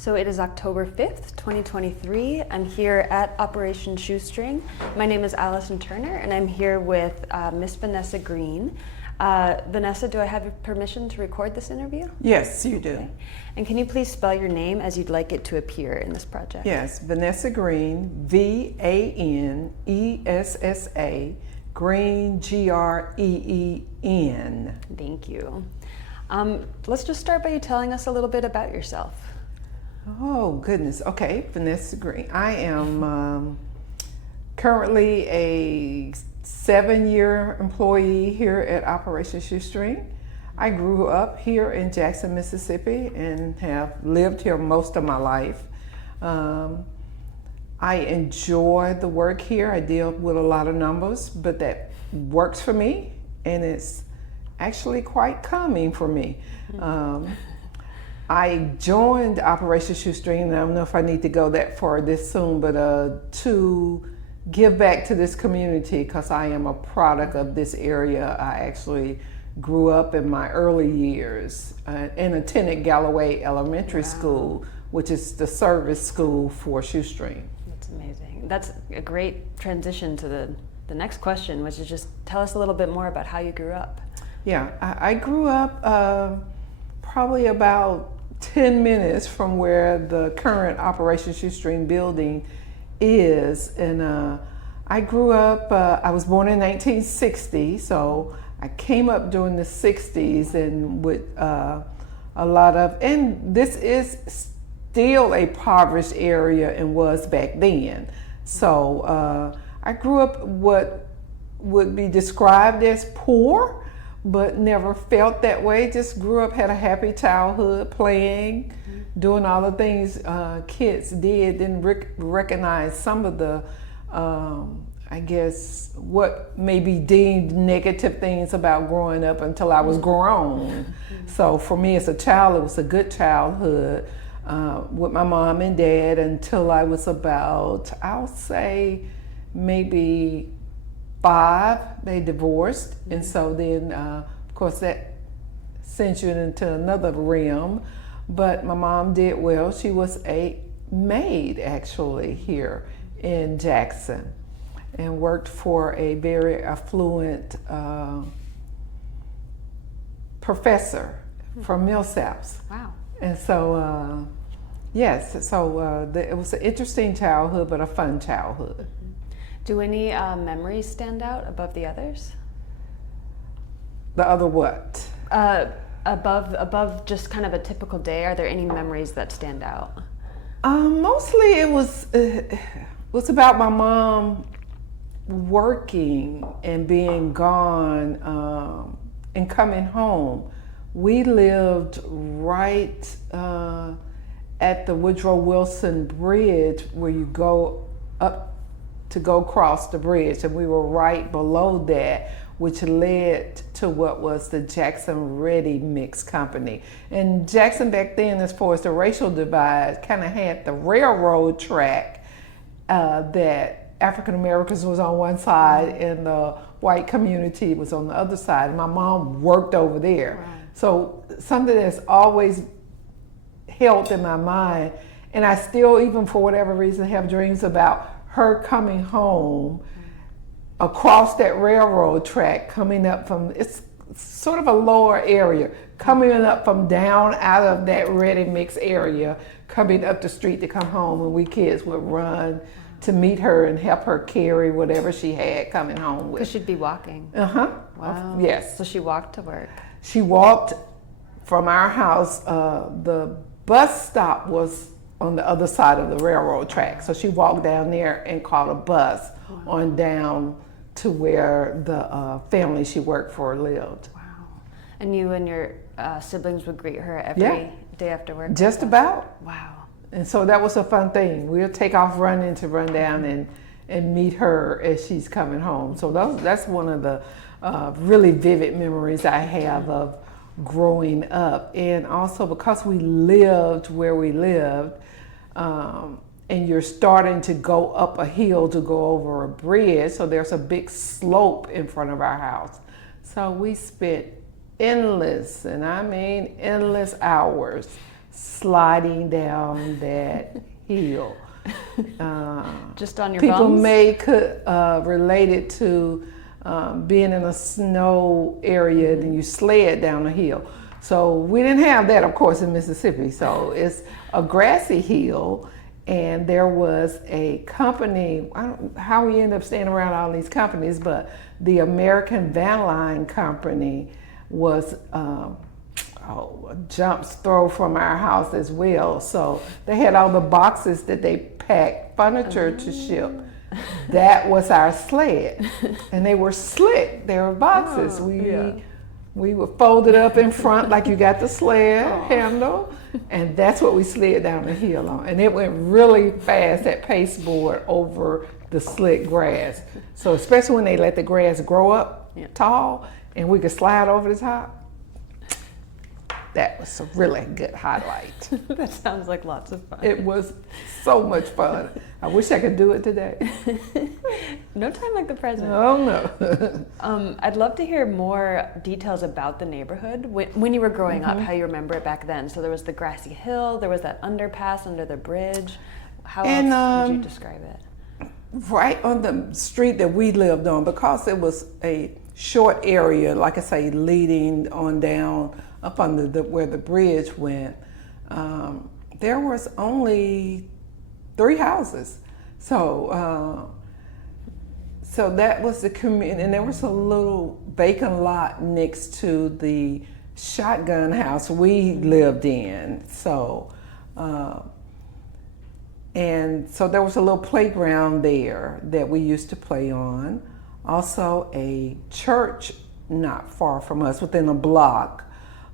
So it is October 5th, 2023. I'm here at Operation Shoestring. My name is Alison Turner, and I'm here with Miss Vanessa Green. Vanessa, do I have your permission to record this interview? Yes, you do. Okay. And can you please spell your name as you'd like it to appear in this project? Yes, Vanessa Green, Vanessa, Green, Green. Thank you. Let's just start by you telling us a little bit about yourself. Oh, goodness. Okay, Vanessa Green. I am currently a 7-year employee here at Operation Shoestring. I grew up here in Jackson, Mississippi, and have lived here most of my life. I enjoy the work here. I deal with a lot of numbers, but that works for me, and it's actually quite calming for me. I joined Operation Shoestring, and I don't know if I need to go that far this soon, but to give back to this community, because I am a product of this area. I actually grew up in my early years and attended Galloway Elementary School, which is the service school for Shoestring. That's amazing. That's a great transition to the next question, which is just tell us a little bit more about how you grew up. Yeah, I grew up probably about 10 minutes from where the current Operation Shoestring building is, and I grew up, I was born in 1960, so I came up during the 60s and with a lot of, and this is still a impoverished area and was back then. So I grew up what would be described as poor, but never felt that way. Just grew up, had a happy childhood, playing, doing all the things kids did. Didn't recognize some of the, I guess, what may be deemed negative things about growing up until I was grown. So for me as a child, it was a good childhood with my mom and dad until I was about, I'll say, maybe 5. They divorced, and so then of course that sends you into another realm. But my mom did well. She was a maid actually here in Jackson and worked for a very affluent professor from Millsaps. Wow. And so yes, so it was an interesting childhood, but a fun childhood. Do any memories stand out above the others? The other what? Above just kind of a typical day, are there any memories that stand out? Mostly it was about my mom working and being gone and coming home. We lived right at the Woodrow Wilson Bridge, where you go up to go cross the bridge, and we were right below that, which led to what was the Jackson Ready Mix Company. And Jackson back then, as far as the racial divide, kind of had the railroad track that African Americans was on one side and the white community was on the other side. And my mom worked over there. Right. So something that's always held in my mind, and I still, even for whatever reason, have dreams about her coming home across that railroad track, coming up from, it's sort of a lower area, coming up from down out of that ready mix area, coming up the street to come home, and we kids would run to meet her and help her carry whatever she had coming home with. Because she'd be walking. Wow. Yes. So she walked to work. She walked from our house. The bus stop was on the other side of the railroad track. So she walked down there and caught a bus on down to where the family she worked for lived. Wow. And you and your siblings would greet her every day after work? Just about. Wow. And so that was a fun thing. We'll take off running to run down and meet her as she's coming home. So that's one of the really vivid memories I have of growing up. And also because we lived where we lived, and you're starting to go up a hill to go over a bridge, so there's a big slope in front of our house. So we spent endless, and I mean endless hours sliding down that hill. Just on your People bums? could relate it to being in a snow area and you sled down a hill. So we didn't have that, of course, in Mississippi. So it's a grassy hill, and there was a company. I don't know how we end up staying around all these companies, but the American Van Line Company was a jump's throw from our house as well. So they had all the boxes that they packed furniture to ship. That was our sled, and they were slick. They were boxes. We would fold it up in front like you got the sled handle, and that's what we slid down the hill on. And it went really fast, that pasteboard, over the slick grass. So especially when they let the grass grow up tall and we could slide over the top, that was a really good highlight. That sounds like lots of fun. It was so much fun. I wish I could do it today. No time like the present. Oh no. I'd love to hear more details about the neighborhood when you were growing up, how you remember it back then. So there was the grassy hill, there was that underpass under the bridge. How else would you describe it? Right on the street that we lived on, because it was a short area, like I say, leading on down up under where the bridge went, there was only 3 houses. So that was the community, and there was a little vacant lot next to the shotgun house we lived in. So, and so there was a little playground there that we used to play on. Also a church not far from us, within a block.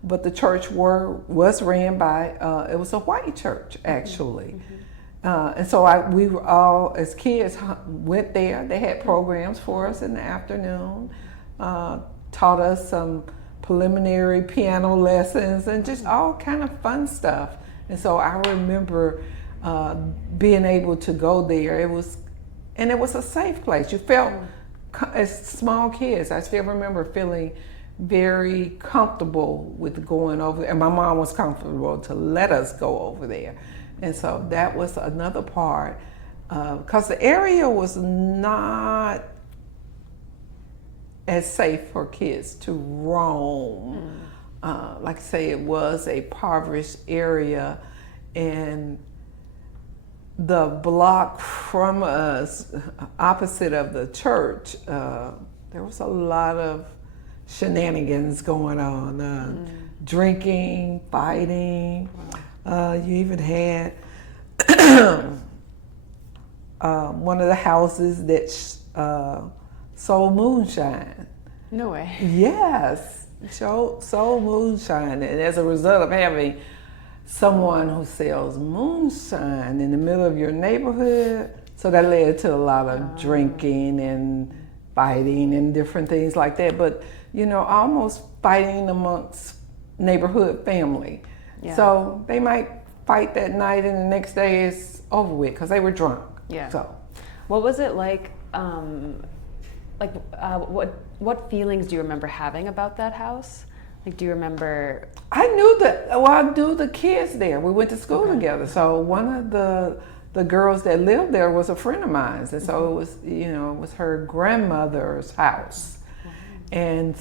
But the church was ran by, it was a white church, actually. And so we were all, as kids, went there. They had programs for us in the afternoon, taught us some preliminary piano lessons and just all kind of fun stuff. And so I remember being able to go there. It was a safe place. You felt, as small kids, I still remember feeling very comfortable with going over there, and my mom was comfortable to let us go over there. And so that was another part, because the area was not as safe for kids to roam. Like I say, it was a impoverished area, and the block from us, opposite of the church, there was a lot of shenanigans going on, drinking, fighting. You even had one of the houses that sold moonshine. No way. Yes, sold moonshine, and as a result of having someone who sells moonshine in the middle of your neighborhood, so that led to a lot of drinking and fighting and different things like that. But almost fighting amongst neighborhood family. Yeah. So they might fight that night, and the next day it's over with because they were drunk. Yeah. So, what was it like? What feelings do you remember having about that house? Like, do you remember? I knew the kids there. We went to school together. So one of the girls that lived there was a friend of mine, and so it was, it was her grandmother's house. And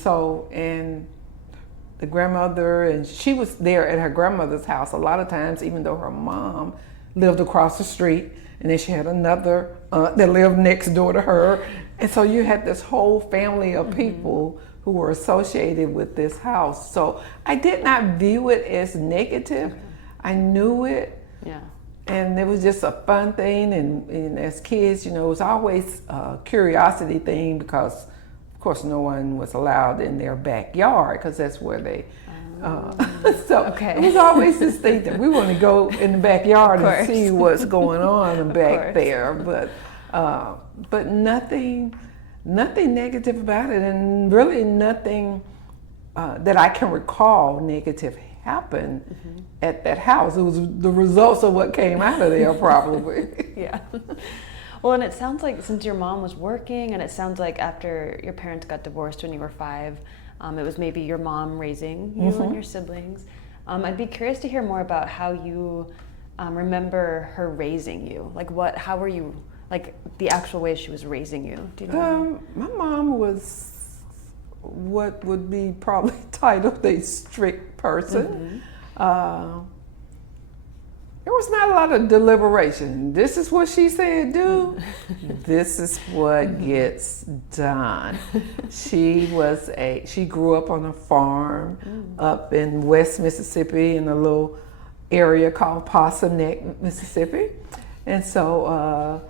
the grandmother, and she was there at her grandmother's house a lot of times, even though her mom lived across the street, and then she had another aunt that lived next door to her. And so you had this whole family of people who were associated with this house. So I did not view it as negative. I knew it. Yeah. And it was just a fun thing. And as kids, it was always a curiosity thing, because of course no one was allowed in their backyard, because that's where they it was always this thing that we want to go in the backyard and see what's going on back there, but nothing negative about it, and really nothing that I can recall negative happened at that house. It was the results of what came out of there, probably. Yeah. Well, and it sounds like, since your mom was working, and it sounds like after your parents got divorced when you were 5, it was maybe your mom raising you and your siblings. I'd be curious to hear more about how you remember her raising you. Like how were you, like the actual way she was raising you? Do you know? My mom was what would be probably titled a strict person. There was not a lot of deliberation. This is what she said do. This is what gets done. She grew up on a farm up in West Mississippi in a little area called Possum Neck, Mississippi. And so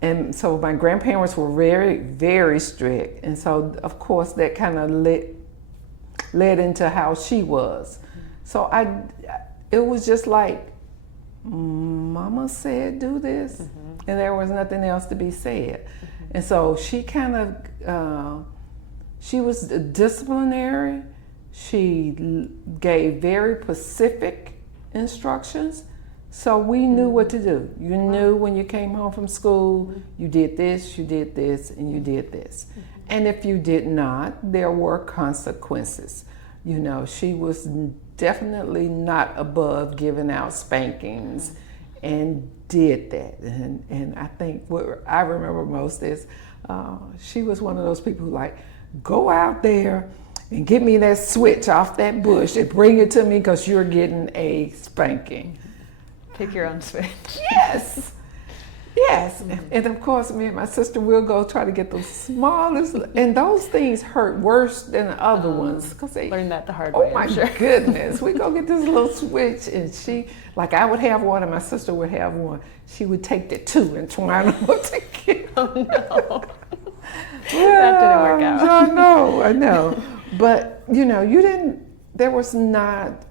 my grandparents were very, very strict. And so of course that kind of led into how she was. So it was just like, Mama said do this, and there was nothing else to be said. And so she kind of, she was disciplinary. She gave very specific instructions, so we knew what to do. You knew when you came home from school, you did this, and you did this. And if you did not, there were consequences. You know, she was definitely not above giving out spankings, and did that. And I think what I remember most is she was one of those people who like, go out there and get me that switch off that bush and bring it to me because you're getting a spanking. Pick your own switch. Yes. Yes, and of course me and my sister will go try to get the smallest, and those things hurt worse than the other ones because they learned that the hard way. Oh my goodness, we go get this little switch, and she, like I would have one and my sister would have one. She would take the two and twine them up together. Oh no, that didn't work out. I know, but you know, there was not.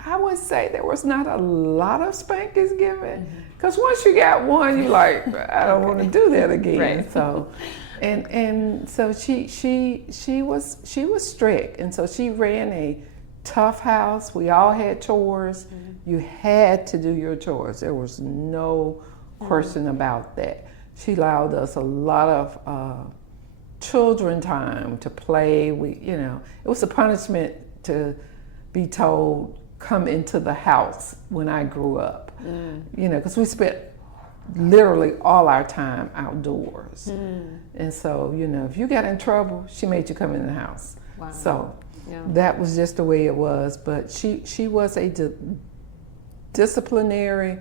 I would say there was not a lot of spankings given, because once you got one, you're like, I don't want to do that again. Right. So, and so she was strict, and so she ran a tough house. We all had chores. You had to do your chores. There was no question about that. She allowed us a lot of children time to play. It was a punishment to be told, come into the house when I grew up, because we spent literally all our time outdoors. And so, if you got in trouble, she made you come in the house. Wow. So that was just the way it was. But she was a disciplinary,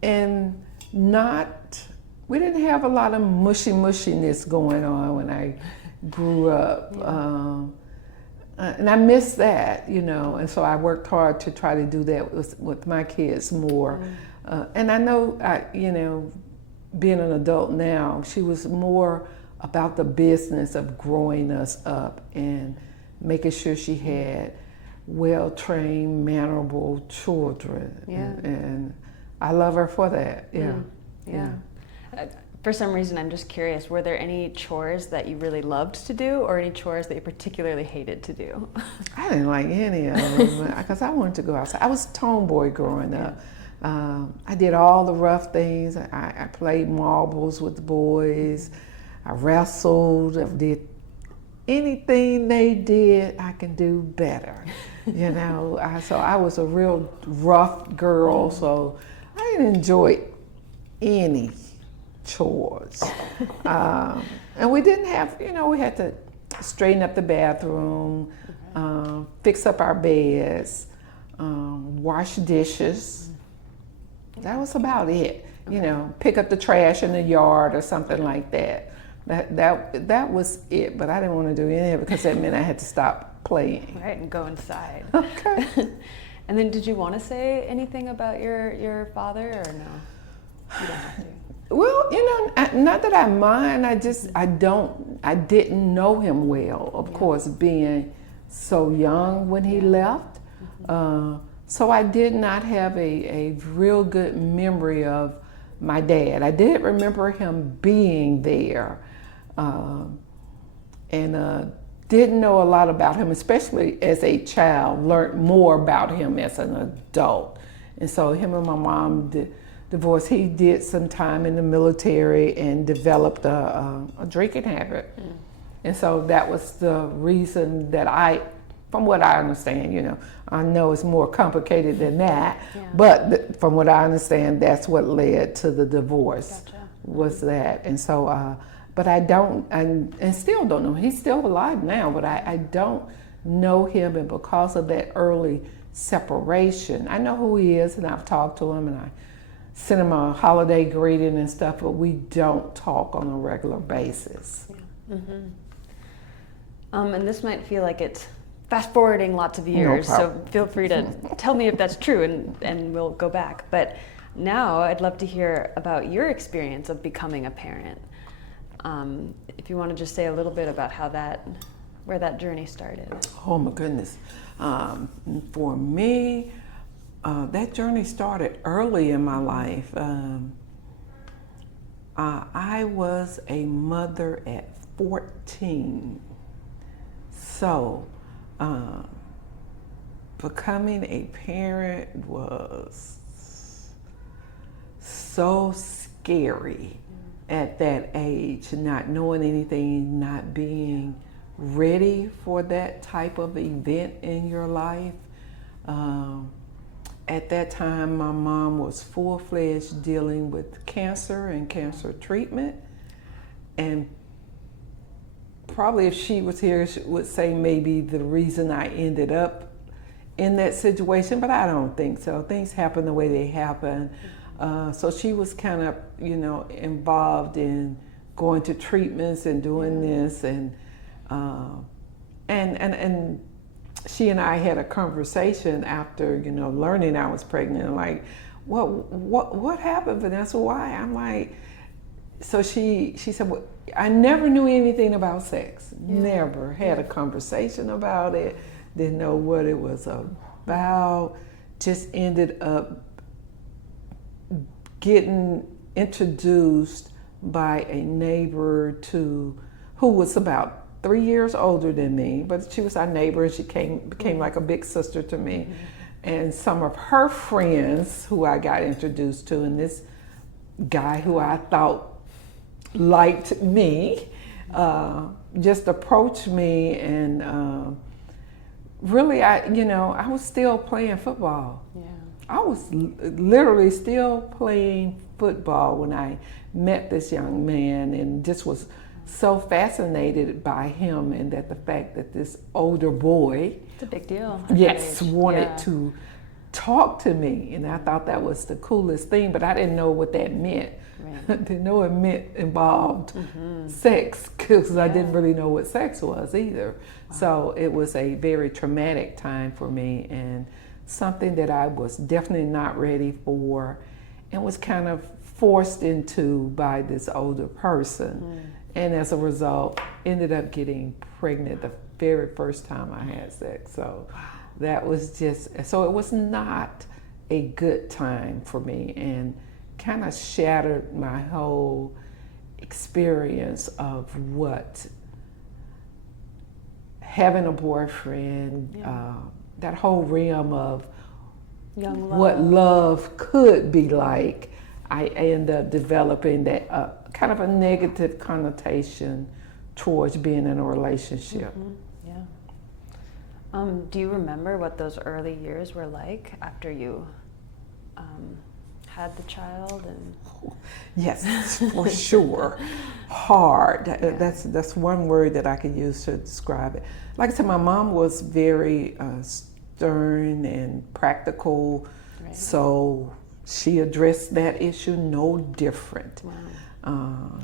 and we didn't have a lot of mushiness going on when I grew up. And I miss that, and so I worked hard to try to do that with my kids more. And I know, being an adult now, she was more about the business of growing us up and making sure she had well-trained, mannerable children. And I love her for that. Yeah. For some reason, I'm just curious, were there any chores that you really loved to do, or any chores that you particularly hated to do? I didn't like any of them because I wanted to go outside. I was a tomboy growing up. I did all the rough things. I played marbles with the boys. I wrestled. I did anything they did, I can do better. So I was a real rough girl, so I didn't enjoy any chores. And we didn't have, we had to straighten up the bathroom, fix up our beds, wash dishes. That was about it. Pick up the trash in the yard or something like that. That was it, but I didn't want to do any of it because that meant I had to stop playing. Right, and go inside. Okay. And then did you want to say anything about your father, or no? You don't have to. Well, not that I mind. I didn't know him well, of course, being so young when he left. So I did not have a real good memory of my dad. I did remember him being there, and didn't know a lot about him, especially as a child. Learned more about him as an adult. And so him and my mom divorced. He did some time in the military and developed a drinking habit. And so that was the reason that I from what I understand, I know it's more complicated than that, Yeah. but from what I understand, that's what led to the divorce. Gotcha. Was that. And so, but I don't, and still don't know. He's still alive now, but I don't know him. And because of that early separation, I know who he is, and I've talked to him, and I sent him a holiday greeting and stuff, but we don't talk on a regular basis. Yeah. And this might feel like it's fast forwarding lots of years, so feel free to tell me if that's true, and we'll go back. But now I'd love to hear about your experience of becoming a parent. If you want to just say a little bit about where that journey started. Oh my goodness. For me, that journey started early in my life. I was a mother at 14. So, becoming a parent was so scary at that age, not knowing anything, not being ready for that type of event in your life. At that time, my mom was full-fledged dealing with cancer and cancer treatment. And probably if she was here, she would say maybe the reason I ended up in that situation, but I don't think so. Things happen the way they happen. So she was kind of, involved in going to treatments and doing this, and she and I had a conversation after, learning I was pregnant. Like, what happened, Vanessa? Why? I'm like, so she said, well, I never knew anything about sex. Yeah. Never had a conversation about it. Didn't know what it was about. Just ended up getting introduced by a neighbor who was about 3 years older than me, but she was our neighbor, and she became like a big sister to me. Mm-hmm. And some of her friends who I got introduced to, and this guy who I thought liked me, just approached me, and really, I was still playing football. Yeah. I was literally still playing football when I met this young man, and just was so fascinated by him, and that the fact that this older boy, it's a big deal. Yes, wanted to talk to me, and I thought that was the coolest thing, but I didn't know what that meant. Right. I didn't know it involved sex, because I didn't really know what sex was either. Wow. So it was a very traumatic time for me, and something that I was definitely not ready for, and was kind of forced into by this older person. And as a result, ended up getting pregnant the very first time I had sex. So that was so it was not a good time for me, and kind of shattered my whole experience of what having a boyfriend, that whole realm of young love, what love could be like. I ended up developing that kind of a negative connotation towards being in a relationship. Yeah. Do you remember what those early years were like after you had the child? And Yes, for sure. Hard. That's one word that I could use to describe it. Like I said, my mom was very stern and practical, right. So she addressed that issue no different. Wow.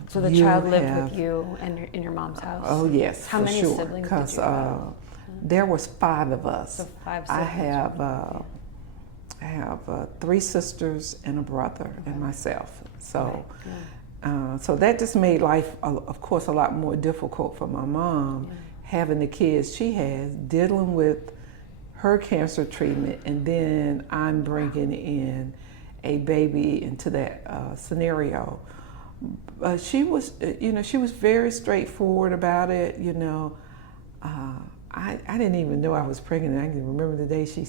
So the child lived with you and in your mom's house? Oh yes, How many siblings did you have? There was 5 of us. So 5 siblings. I have 3 sisters and a brother, and myself. So, so that just made life, of course, a lot more difficult for my mom, having the kids she has, dealing with her cancer treatment, and then I'm bringing in a baby into that scenario. She was, she was very straightforward about it. I didn't even know I was pregnant. I can remember the day she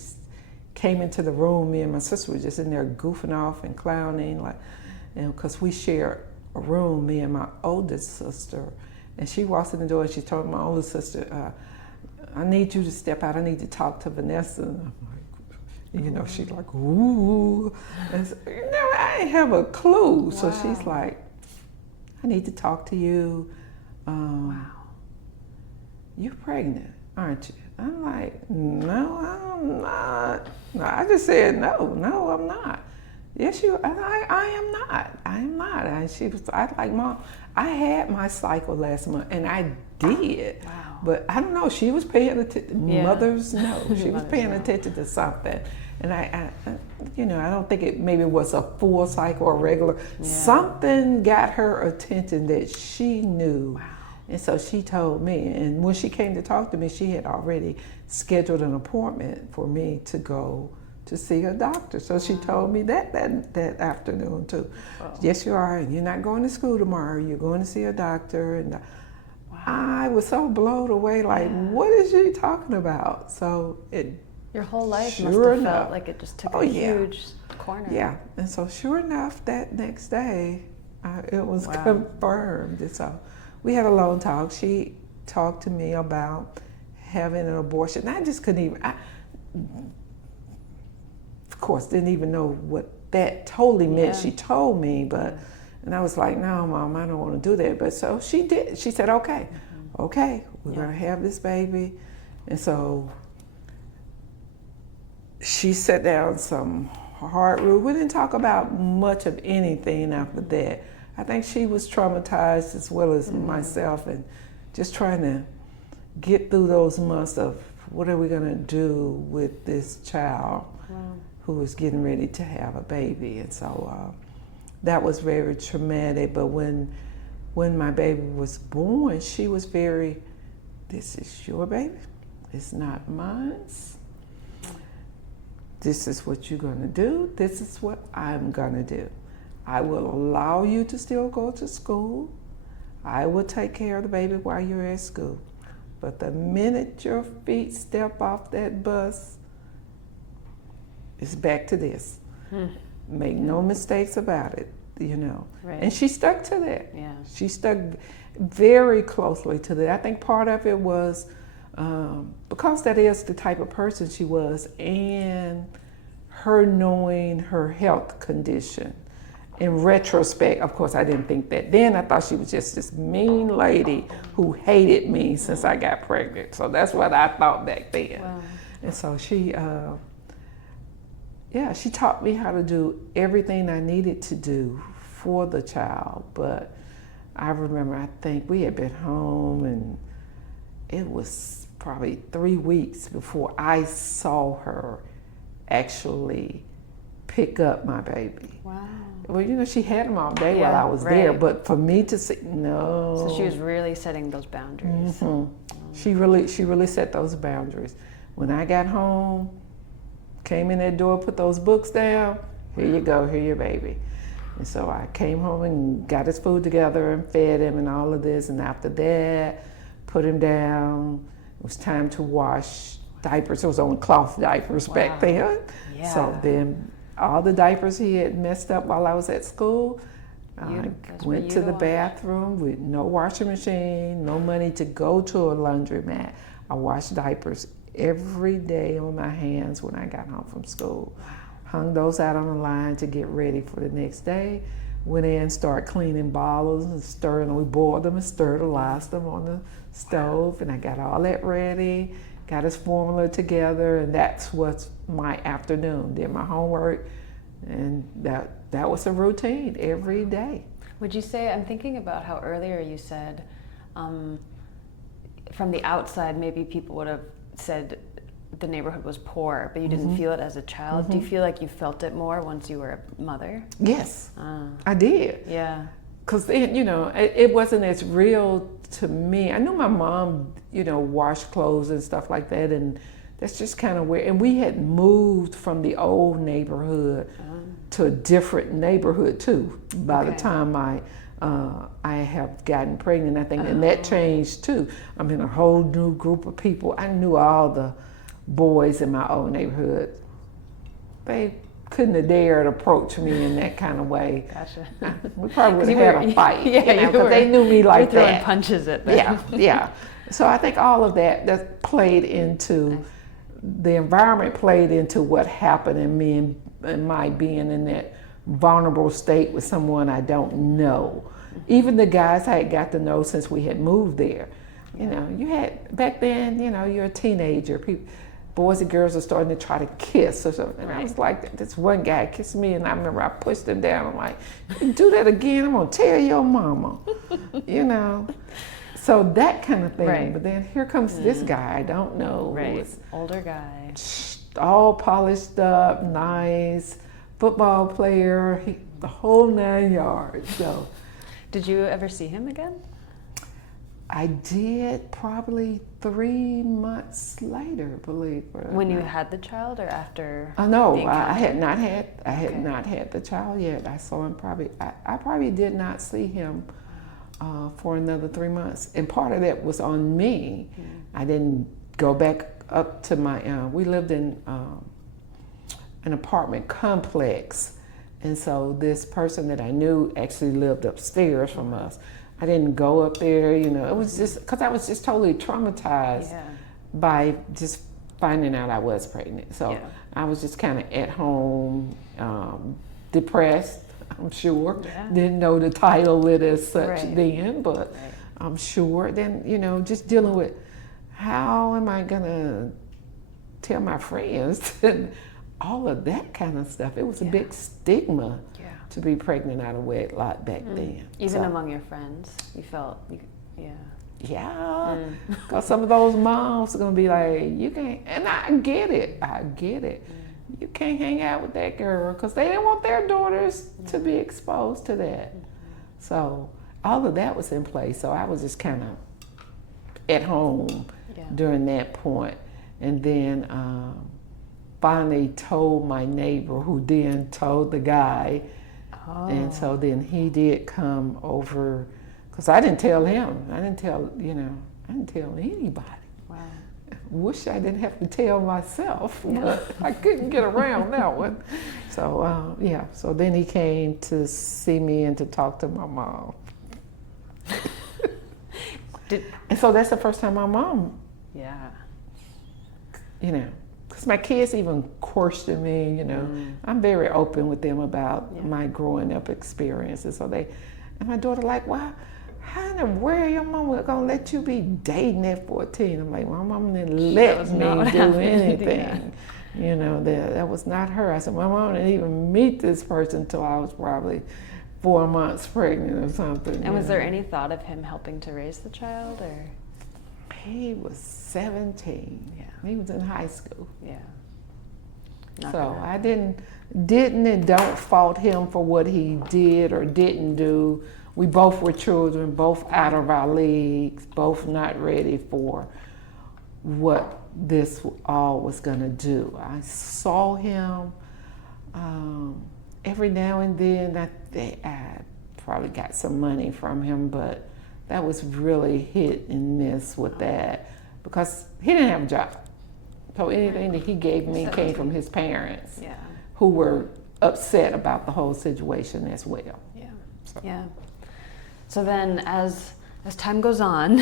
came into the room. Me and my sister were just in there goofing off and clowning, because we share a room, me and my oldest sister. And she walks in the door and she told my older sister, I need you to step out. I need to talk to Vanessa. And I'm like, you know, she's like, ooh. And so, you know, I didn't have a clue. Wow. So she's like, I need to talk to you. Wow. You're pregnant, aren't you? I'm like, no, I'm not. No, I just said, no, I'm not. Yes, I am not. I am not. And she was, I like, Mom, I had my cycle last month, and I did. Wow. But I don't know, she was paying attention. Yeah. Mothers know. She was Mothers paying know. attention to something. And I, you know, I don't think it maybe was a full cycle or regular. Yeah. Something got her attention that she knew. Wow. And so she told me, and when she came to talk to me, she had already scheduled an appointment for me to go to see a doctor. So she told me that afternoon too. Wow. Yes, you are, and you're not going to school tomorrow. You're going to see a doctor. And Wow. I was so blown away, like, what is she talking about? So Your whole life Sure must have enough. felt like it just took Oh, a yeah. huge corner. yeah. And so sure enough, that next day, it was Wow. confirmed. And so we had a long talk. She talked to me about having an abortion. I just couldn't even, of course, didn't even know what that totally meant. Yeah. She told me, and I was like, no, Mom, I don't want to do that. But so she did. She said, okay, we're going to have this baby. And so she set down some hard rules. We didn't talk about much of anything after that. I think she was traumatized as well as myself, and just trying to get through those months of what are we going to do with this child who was getting ready to have a baby. And so that was very traumatic. But when my baby was born, she was very, this is your baby, it's not mine. This is what you're going to do. This is what I'm going to do. I will allow you to still go to school. I will take care of the baby while you're at school. But the minute your feet step off that bus, it's back to this. Make no mistakes about it, you know. Right. And she stuck to that. Yeah. She stuck very closely to that. I think part of it was because that is the type of person she was, and her knowing her health condition. In retrospect, of course, I didn't think that then. I thought she was just this mean lady who hated me since I got pregnant. So that's what I thought back then. Wow. And so she taught me how to do everything I needed to do for the child. But I remember, I think we had been home, and it was probably 3 weeks before I saw her actually pick up my baby. Wow. Well, you know, she had him all day Yeah, while I was right. there, but for me to see, no. So she was really setting those boundaries. She really set those boundaries. When I got home, came in that door, put those books down, here you go, here your baby. And so I came home and got his food together and fed him and all of this, and after that, put him down. It was time to wash diapers. It was only cloth diapers back then. Yeah. So then all the diapers he had messed up while I was at school, I went to the bathroom with no washing machine, no money to go to a laundromat. I washed diapers every day on my hands when I got home from school. Hung those out on the line to get ready for the next day. Went in, started cleaning bottles and stirring. We boiled them and sterilized them on the stove, and I got all that ready. Got his formula together, and that's what's my afternoon. Did my homework, and that was a routine every day. Would you say, I'm thinking about how earlier you said, from the outside, maybe people would have said the neighborhood was poor, but you didn't feel it as a child. Do you feel like you felt it more once you were a mother? Yes, I did. Yeah. Because, you know, it wasn't as real to me. I knew my mom, you know, washed clothes and stuff like that, and that's just kind of weird. And we had moved from the old neighborhood to a different neighborhood too by the time I have gotten pregnant, I think, and that changed too. I'm in a whole new group of people. I knew all the boys in my old neighborhood. They couldn't have dared approach me in that kind of way. Gotcha. We probably would have had a fight, Yeah, because they knew me like you were throwing that. punches at them. Yeah. So I think all of that played into, the environment played into what happened in me and my being in that vulnerable state with someone I don't know. Even the guys I had got to know since we had moved there. You know, you had, back then, you know, you're a teenager. Boys and girls are starting to try to kiss or something. And I was like, this one guy kissed me, and I remember I pushed him down. I'm like, you do that again, I'm gonna tell your mama. You know? So that kind of thing. Right. But then here comes this guy I don't know. Right. Older guy. All polished up, nice, football player, the whole 9 yards. So, did you ever see him again? I did probably 3 months later, believe it or not. When you had the child or after? No, the I encounter? had not had. I had not had the child yet. I saw him probably. I probably did not see him for another 3 months, and part of that was on me. I didn't go back up to my. We lived in an apartment complex, and so this person that I knew actually lived upstairs from us. I didn't go up there, you know. It was just because I was just totally traumatized by just finding out I was pregnant. So I was just kind of at home, depressed, I'm sure. Didn't know the title it as such then, but I'm sure. Then, you know, just dealing with how am I going to tell my friends and all of that kind of stuff. It was a big stigma to be pregnant out of wedlock back then. Even among your friends, you felt, Yeah, because some of those moms are going to be like, you can't, and I get it. You can't hang out with that girl because they didn't want their daughters to be exposed to that. So all of that was in place. So I was just kind of at home during that point. And then finally told my neighbor, who then told the guy. And so then he did come over, because I didn't tell him. I didn't tell anybody. Wow. Wish I didn't have to tell myself, but I couldn't get around that one. So, so then he came to see me and to talk to my mom. And so that's the first time my mom, you know, because my kids even question me, you know. I'm very open with them about my growing up experiences. So and my daughter like, well, how in the world your mama gonna let you be dating at 14? I'm like, my mama didn't let me do anything. You know, that was not her. I said, my mom didn't even meet this person until I was probably 4 months pregnant or something. And was there any thought of him helping to raise the child, or? He was 17. He was in high school. So I didn't and don't fault him for what he did or didn't do. We both were children, both out of our leagues, both not ready for what this all was going to do. I saw him every now and then. I probably got some money from him, but that was really hit and miss with that, because he didn't have a job. So anything that he gave me came from his parents, who were upset about the whole situation as well. So then, as time goes on,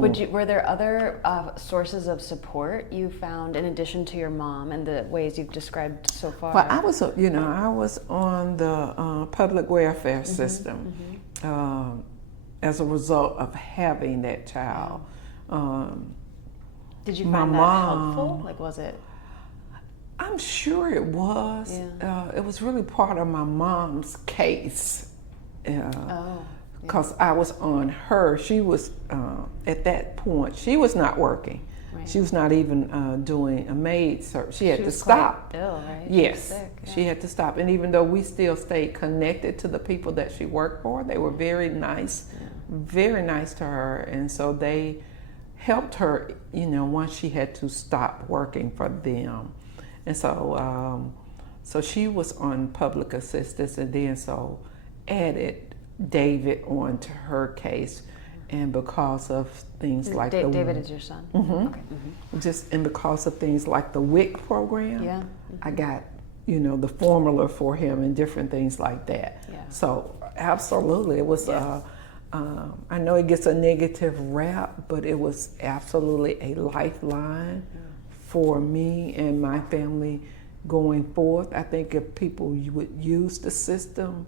were there other sources of support you found in addition to your mom and the ways you've described so far? Well, I was on the public welfare system as a result of having that child. Did you find that helpful? Like, was it? I'm sure it was. It was really part of my mom's case. Because I was on her. She was, at that point, she was not working. She was not even doing a maid search. She had to stop. Quite ill, right? Yes, she had to stop. And even though we still stayed connected to the people that she worked for, they were very nice to her. And so they helped her, you know, once she had to stop working for them. And so, so she was on public assistance, and then so added David onto her case. And because of things like David is your son. Okay. Just and because of things like the WIC program, I got, you know, the formula for him and different things like that. So absolutely, it was I know it gets a negative rap, but it was absolutely a lifeline for me and my family going forth. I think if people would use the system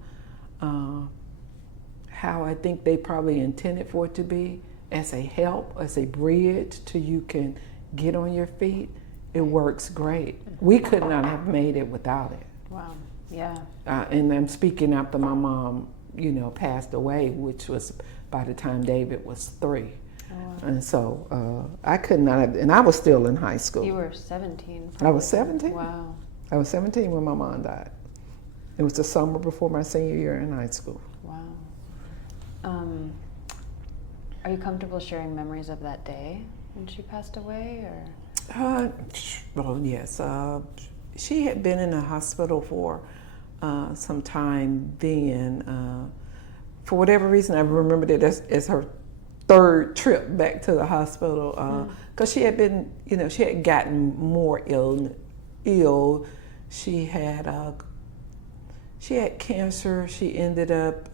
how I think they probably intended for it to be, as a help, as a bridge till you can get on your feet, it works great. We could not have made it without it. Wow, yeah. And I'm speaking after my mom, passed away, which was by the time David was 3. Oh, wow. And so I could not have, and I was still in high school. You were 17. I was 17? Wow. I was 17 when my mom died. It was the summer before my senior year in high school. Wow. Are you comfortable sharing memories of that day when she passed away, or? Well, yes. She had been in the hospital for some time then. For whatever reason, I remembered it as her 3rd trip back to the hospital, because she had been, she had gotten more ill. She had cancer. She ended up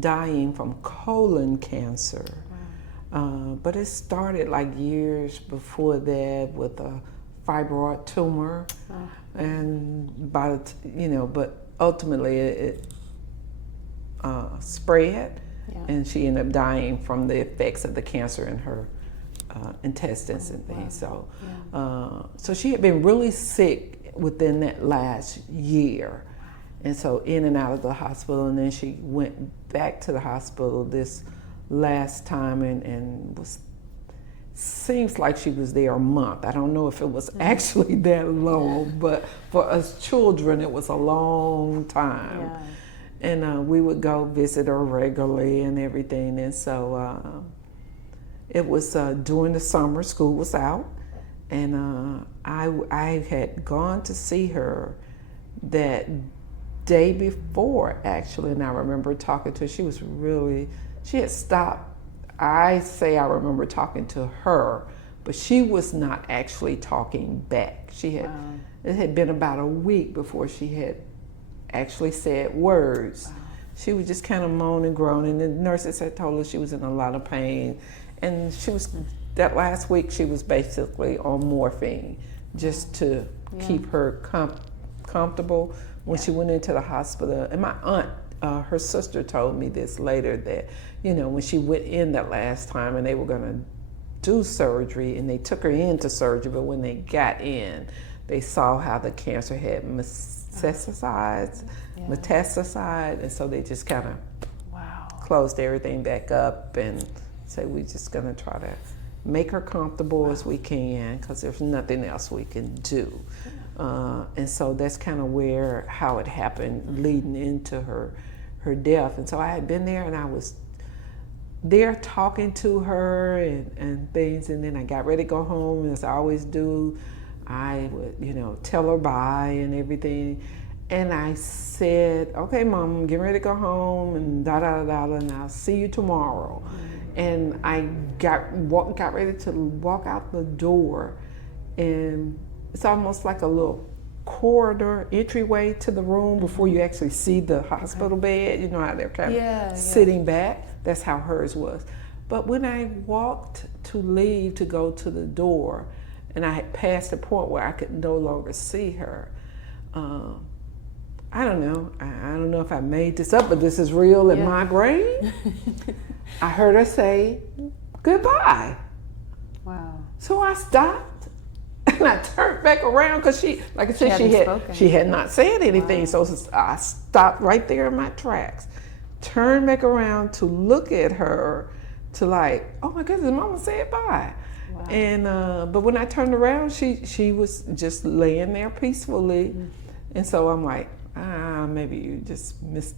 dying from colon cancer. Wow. But it started like years before that with a fibroid tumor, and but ultimately it spread, and she ended up dying from the effects of the cancer in her intestines and things. Wow. So she had been really sick within that last year. And so in and out of the hospital, and then she went back to the hospital this last time and seems like she was there a month. I don't know if it was actually that long, but for us children, it was a long time. Yeah. And we would go visit her regularly and everything. And so it was during the summer, school was out, and I had gone to see her that day before, actually, and I remember talking to her. She had stopped. I remember talking to her, but she was not actually talking back. It had been about a week before she had actually said words. Wow. She was just kind of moaning, groaning. The nurses had told her she was in a lot of pain, and that last week she was basically on morphine just to keep her comfortable. When she went into the hospital, and my aunt, her sister told me this later, that when she went in that last time and they were going to do surgery, and they took her into surgery, but when they got in, they saw how the cancer had metastasized, and so they just kind of closed everything back up and said, we're just going to try to make her comfortable as we can, because there's nothing else we can do. And so that's kind of how it happened, leading into her death. And so I had been there, and I was there talking to her and things, and then I got ready to go home, and as I always do, I would, tell her bye and everything. And I said, okay, Mom, I'm getting ready to go home, and and I'll see you tomorrow. And I got ready to walk out the door, and it's almost like a little corridor entryway to the room before you actually see the hospital bed. You know how they're kind of sitting back? That's how hers was. But when I walked to leave to go to the door, and I had passed the point where I could no longer see her, I don't know. I don't know if I made this up, but this is real in my brain. I heard her say, goodbye. Wow. So I stopped, and I turned back around, because she, like I said, she had not said anything. Wow. So I stopped right there in my tracks, turned back around to look at her, to like, oh my goodness, Mama said bye. Wow. And but when I turned around, she was just laying there peacefully. And so I'm like, maybe you just missed.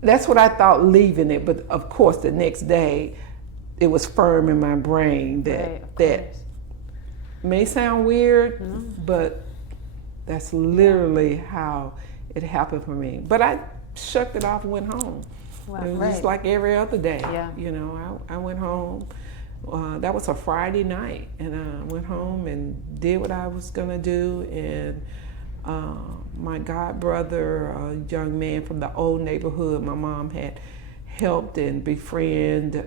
That's what I thought leaving it. But of course, the next day, it was firm in my brain that may sound weird, but that's literally how it happened for me. But I shucked it off and went home. Wow, it was just like every other day. Yeah. I went home. That was a Friday night, and I went home and did what I was gonna do. And my god brother, a young man from the old neighborhood my mom helped and befriend,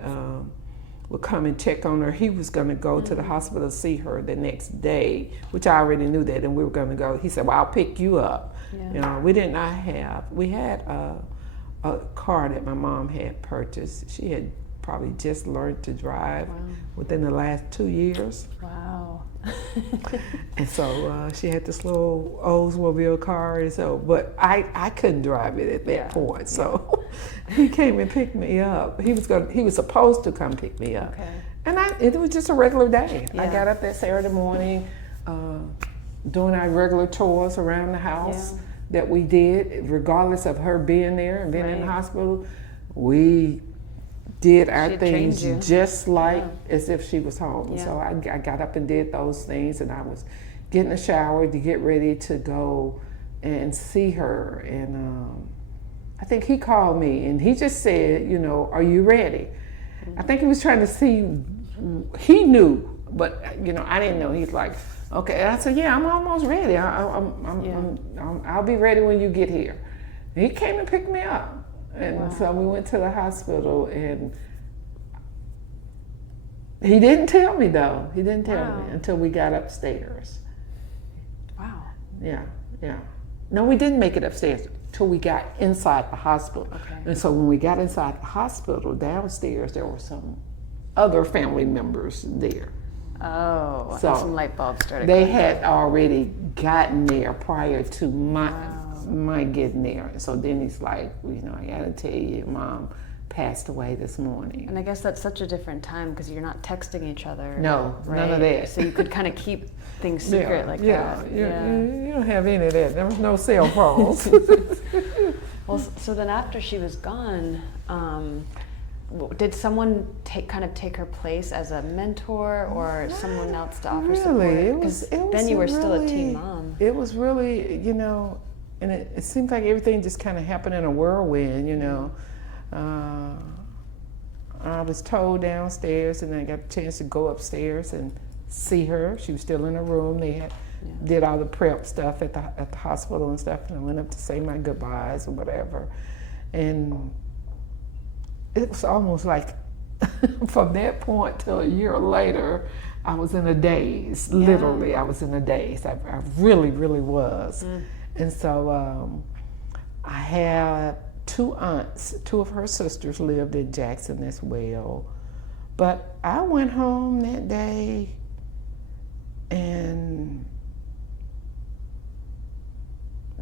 would come and check on her. He was going to go to the hospital to see her the next day, which I already knew that, and we were going to go. He said, well, I'll pick you up. Yeah. You know, we had a car that my mom had purchased. She had probably just learned to drive within the last 2 years. Wow. And so she had this little Oldsmobile car, and so, but I couldn't drive it at that point. So he came and picked me up. He was supposed to come pick me up. Okay. And it was just a regular day. Yeah. I got up that Saturday morning, doing our regular chores around the house that we did, regardless of her being there and being in the hospital. We did our things just like as if she was home. So I got up and did those things, and I was getting a shower to get ready to go and see her. And I think he called me, and he just said, you know, are you ready? I think he was trying to see, he knew, but you know, I didn't know. He's like, okay. And I said, yeah, I'm almost ready. I'll be ready when you get here. And he came and picked me up. And so we went to the hospital, and he didn't tell me though. He didn't tell me until we got upstairs. Wow. Yeah. No, we didn't make it upstairs till we got inside the hospital. Okay. And so when we got inside the hospital, downstairs there were some other family members there. Oh, so some light bulbs started They going had already gotten there prior to my getting there. So then he's like, you know, I gotta tell you, Mom passed away this morning. And I guess that's such a different time because you're not texting each other. No, right? none of that. So you could kind of keep things secret that. You don't have any of that. There was no cell phones. Well, so then after she was gone, did someone take her place as a mentor or someone else to offer support? Because then you were still a teen mom. It was really, you know, and it seemed like everything just kind of happened in a whirlwind, you know. I was told downstairs, and I got a chance to go upstairs and see her. She was still in her room. They did all the prep stuff at the hospital and stuff, and I went up to say my goodbyes or whatever. And it was almost like from that point till a year later, I was in a daze. Literally, I was in a daze. I really, really was. And so I had 2 aunts. 2 of her sisters lived in Jackson as well. But I went home that day and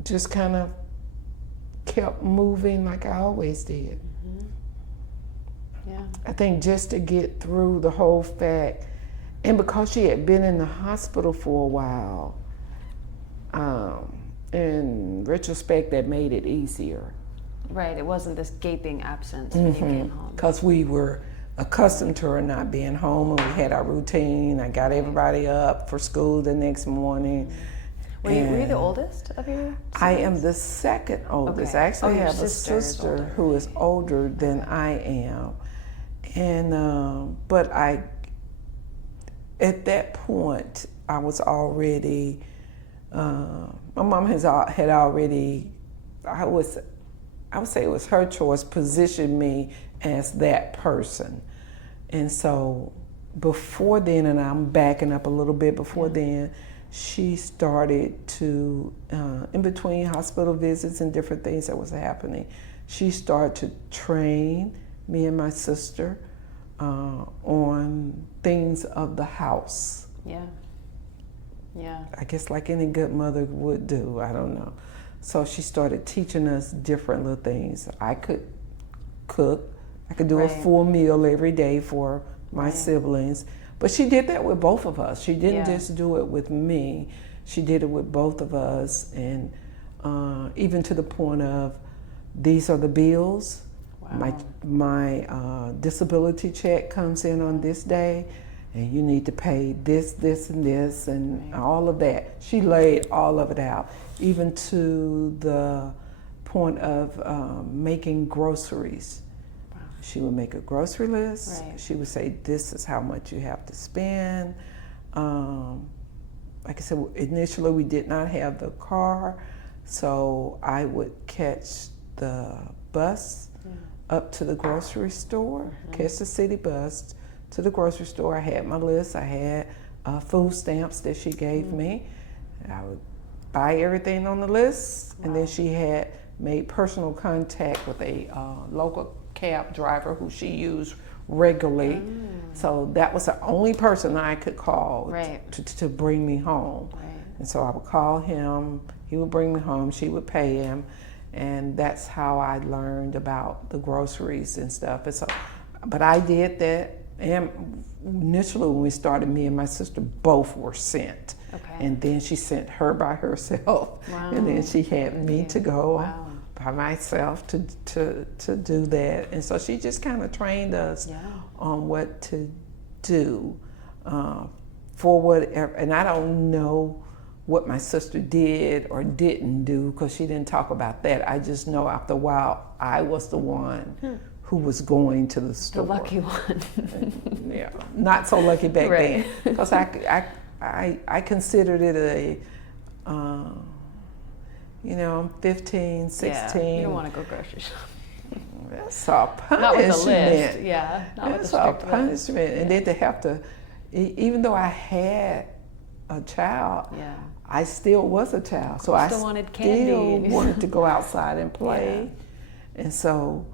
just kind of kept moving like I always did. Yeah. I think just to get through the whole fact, and because she had been in the hospital for a while, in retrospect, that made it easier. Right, it wasn't this gaping absence when you came home. Because we were accustomed to her not being home, and we had our routine. I got everybody up for school the next morning. Were you the oldest of your siblings? I am the second oldest. Okay. I actually your have a sister is sister older. who is older than I am. And, but at that point, I was already, my mom had already, I would say it was her choice, positioned me as that person. And so before then, and I'm backing up a little bit, before then, she started to, in between hospital visits and different things that was happening, she started to train me and my sister on things of the house. Yeah. I guess like any good mother would do, I don't know. So she started teaching us different little things. I could cook. I could do a full meal every day for my siblings. But she did that with both of us. She didn't just do it with me. She did it with both of us. And even to the point of, these are the bills. Wow. My disability check comes in on this day, and you need to pay this, this, and this, and all of that. She laid all of it out, even to the point of making groceries. Wow. She would make a grocery list. Right. She would say, this is how much you have to spend. Like I said, initially we did not have the car, so I would catch the bus up to the grocery store, catch the city bus to the grocery store. I had my list. I had food stamps that she gave me. I would buy everything on the list, and then she had made personal contact with a local cab driver who she used regularly. So that was the only person I could call to bring me home. And so I would call him, he would bring me home, she would pay him, and that's how I learned about the groceries and stuff. And so, but I did that, and initially when we started, me and my sister both were sent. And then she sent her by herself, and then she had me to go by myself to do that. And so she just kind of trained us on what to do for whatever. And I don't know what my sister did or didn't do, because she didn't talk about that. I just know after a while I was the one who was going to the store. The lucky one. Yeah, not so lucky back then, because I considered it a, you know, I'm 15, 16. Yeah, you don't want to go grocery shopping. That's a punishment. Not with the list, not with the strict punishment. list. And then to have to, even though I had a child, I still was a child. So I still wanted to go outside and play. And so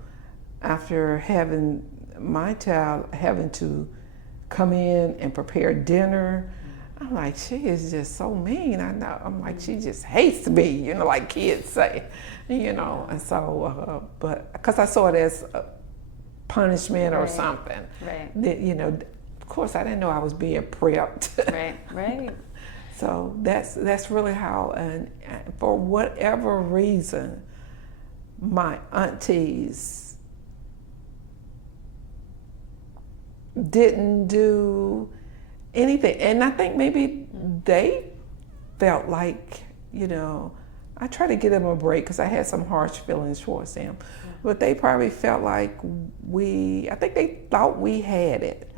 after having my child having to come in and prepare dinner, I'm like, she is just so mean. I'm like, she just hates me, you know, like kids say, you know. And so, but because I saw it as a punishment or something, that, you know, of course I didn't know I was being prepped. So that's really how, and for whatever reason, my aunties didn't do anything. And I think maybe they felt like, you know, I tried to give them a break because I had some harsh feelings towards them. But they probably felt like I think they thought we had it.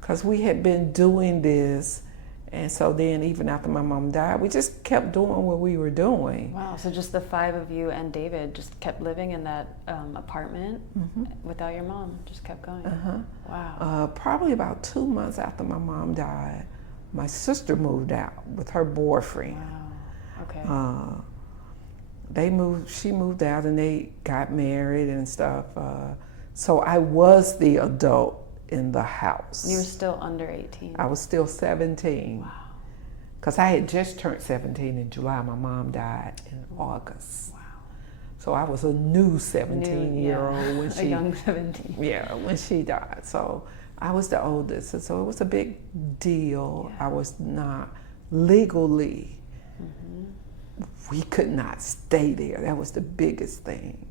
Because we had been doing this. And so then even after my mom died, we just kept doing what we were doing. Wow, so just the 5 of you and David just kept living in that apartment without your mom, just kept going. Wow. Probably about 2 months after my mom died, my sister moved out with her boyfriend. Wow, okay. She moved out and they got married and stuff. So I was the adult in the house. You were still under 18. I was still 17. Wow. Because I had just turned 17 in July. My mom died in August. Wow. So I was a new 17-year-old when she... A young 17. Yeah, when she died. So I was the oldest. And so it was a big deal. I was not legally... We could not stay there. That was the biggest thing.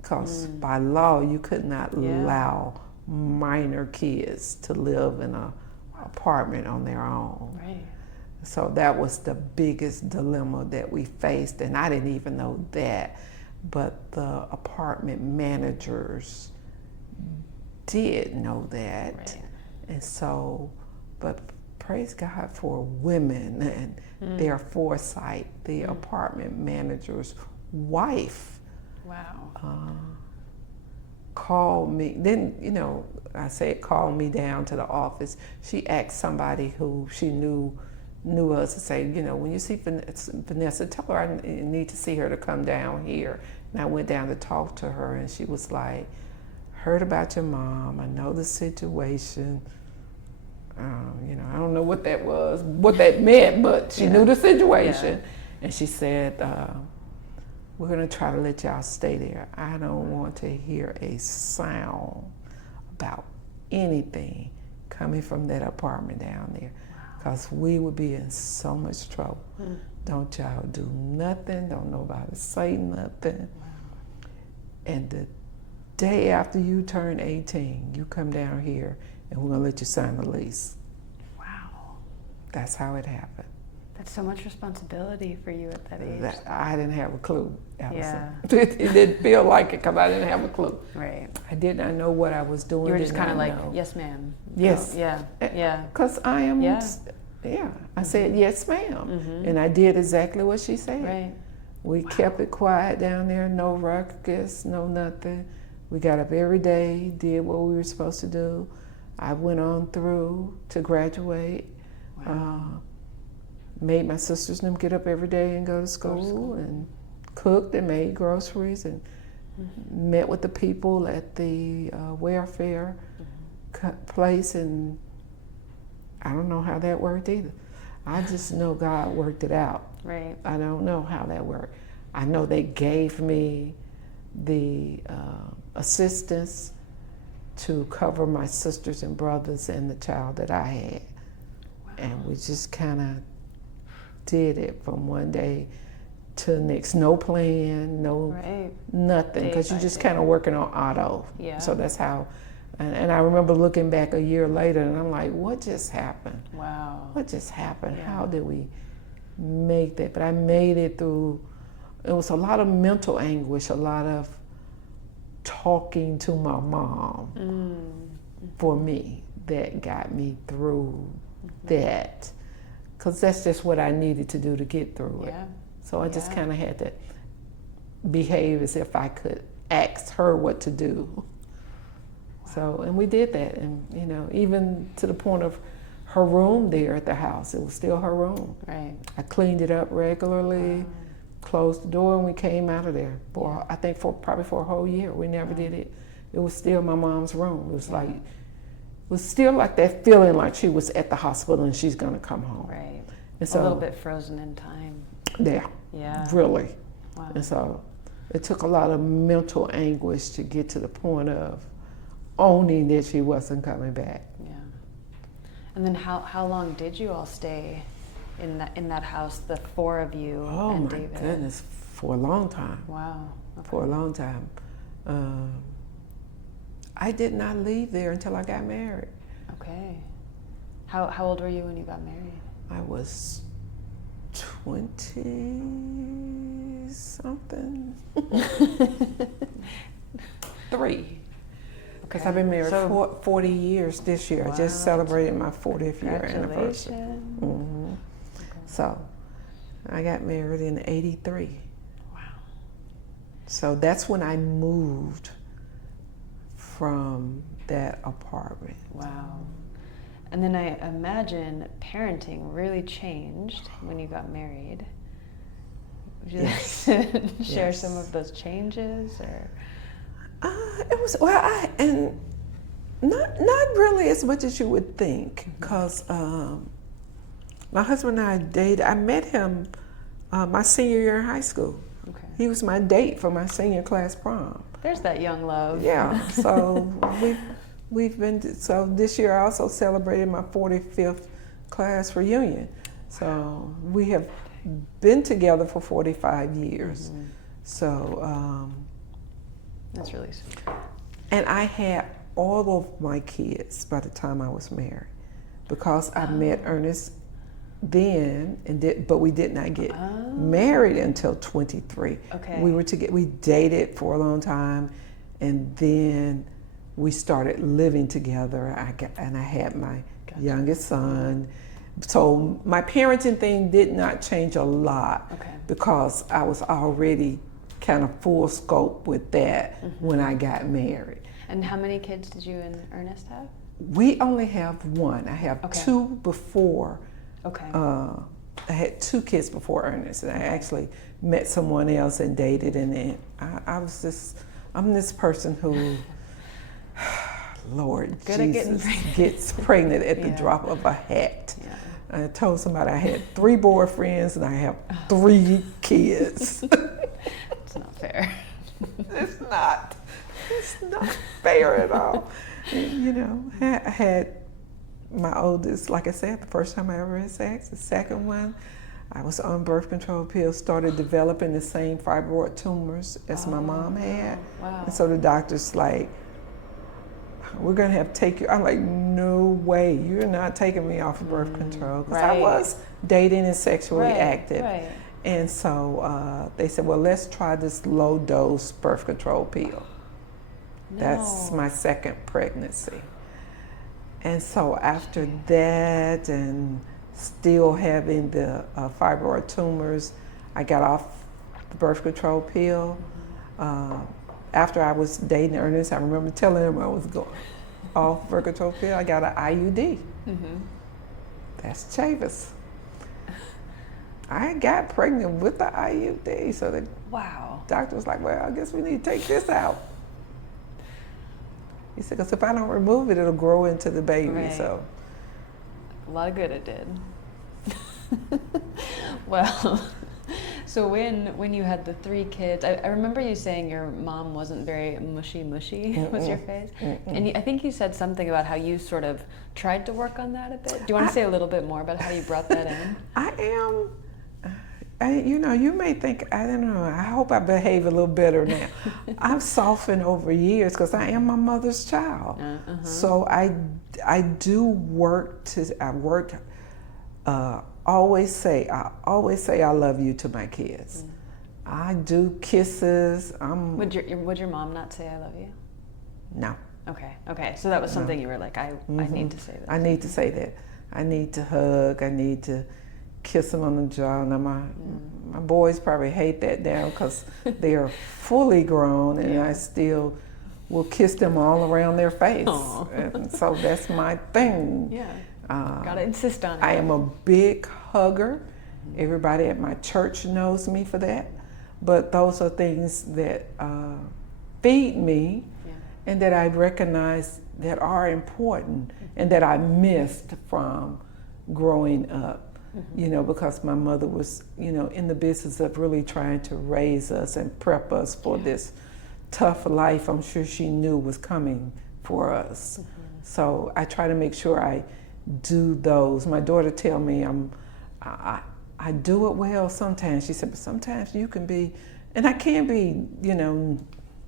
Because by law, you could not allow minor kids to live in an apartment on their own. So that was the biggest dilemma that we faced, and I didn't even know that, but the apartment managers did know that. And so, but praise God for women and their foresight. The apartment manager's wife called me, then, you know, I said called me down to the office. She asked somebody who she knew us to say, you know, when you see Vanessa, tell her I need to see her to come down here. And I went down to talk to her, and she was like, heard about your mom, I know the situation. You know, I don't know what that was, what that meant, but she knew the situation. And she said, we're going to try to let y'all stay there. I don't want to hear a sound about anything coming from that apartment down there, because we would be in so much trouble. Don't y'all do nothing. Don't nobody say nothing. And the day after you turn 18, you come down here and we're going to let you sign the lease. Wow. That's how it happened. That's so much responsibility for you at that age. I didn't have a clue, Alison. It didn't feel like it because I didn't have a clue. I did not know what I was doing. You were just kind of like, yes, ma'am. Yes. Because I am, I said, yes, ma'am. And I did exactly what she said. We kept it quiet down there, no ruckus, no nothing. We got up every day, did what we were supposed to do. I went on through to graduate. Wow. Made my sisters and them get up every day and go to school, and cooked and made groceries and met with the people at the welfare place, and I don't know how that worked either. I just know God worked it out. Right. I don't know how that worked. I know they gave me the assistance to cover my sisters and brothers and the child that I had. Wow. And we just kind of did it from one day to the next. No plan, no nothing, because you're just kind of working on auto. Yeah. So that's how, and I remember looking back a year later and I'm like, what just happened? Wow. What just happened? Yeah. How did we make that? But I made it through. It was a lot of mental anguish, a lot of talking to my mom for me that got me through that, because that's just what I needed to do to get through it. So I just kind of had to behave as if I could ask her what to do. Wow. So, and we did that, and you know, even to the point of her room there at the house, it was still her room. Right. I cleaned it up regularly. Closed the door, and we came out of there for I think probably for a whole year. We never did it. It was still my mom's room. It was like, it was still like that feeling like she was at the hospital and she's gonna come home. Right. And so, a little bit frozen in time. Yeah. Yeah. Really. Wow. And so it took a lot of mental anguish to get to the point of owning that she wasn't coming back. Yeah. And then how long did you all stay in that house, the four of you and David? Oh my goodness, for a long time. Wow. Okay. For a long time. I did not leave there until I got married. Okay. How old were you when you got married? I was 20 something. 3. Because I've been married for 40 years this year. Wow. I just celebrated my 40th year anniversary. Congratulations. So I got married in '83. Wow. So that's when I moved from that apartment. Wow. And then I imagine parenting really changed when you got married. Would you like to share some of those changes, or? It was and not really as much as you would think, because my husband and I dated. I met him my senior year in high school. Okay. He was my date for my senior class prom. There's that young love. Yeah. So we've been. So this year I also celebrated my 45th class reunion. So we have been together for 45 years. So. That's really sweet. And I had all of my kids by the time I was married, because I met Ernest then, but we did not get married until 23. Okay. We dated for a long time, and then we started living together. I had my youngest son. So my parenting thing did not change a lot, because I was already kind of full scope with that when I got married. And how many kids did you and Ernest have? We only have one. I have 2 before. Okay. I had 2 kids before Ernest, and I actually met someone else and dated, and then I'm this person who, Lord Jesus, gets pregnant at the drop of a hat. Yeah. I told somebody I had 3 boyfriends and I have 3 kids. It's not fair. It's not fair at all. You know, I had my oldest, like I said, the first time I ever had sex. The second one, I was on birth control pills, started developing the same fibroid tumors as my mom had. Wow. And so the doctor's like, we're going to have to take you. I'm like, no way, you're not taking me off of birth control. Because I was dating and sexually active. Right. And so they said, well, let's try this low dose birth control pill. No. That's my second pregnancy. And so after that, and still having the fibroid tumors, I got off the birth control pill. after I was dating Ernest, I remember telling him I was going off birth control pill. I got an IUD. Mm-hmm. That's Chavis. I got pregnant with the IUD, so the Wow. doctor was like, well, I guess we need to take this out. He said, because if I don't remove it, it'll grow into the baby. Right. So A lot of good it did. Well, so when you had the 3 kids, I remember you saying your mom wasn't very mushy was your phase. And I think you said something about how you sort of tried to work on that a bit. Do you want to say a little bit more about how you brought that in? You may think, I don't know, I hope I behave a little better now. I've softened over years because I am my mother's child. So I do work always say I love you to my kids. I do kisses. Would your mom not say I love you? No. Okay. So that was something you were like, I need to say that. I need to say that. I need to hug. I need to kiss them on the jaw. Now my boys probably hate that now because they are fully grown, and I still will kiss them all around their face. And so that's my thing. Yeah. Gotta insist on it. I am a big hugger. Everybody at my church knows me for that. But those are things that feed me and that I recognize that are important and that I missed from growing up. Because my mother was, in the business of really trying to raise us and prep us for this tough life I'm sure she knew was coming for us. So I try to make sure I do those. My daughter tell me I do it well sometimes. She said, but sometimes you can be, and I can be,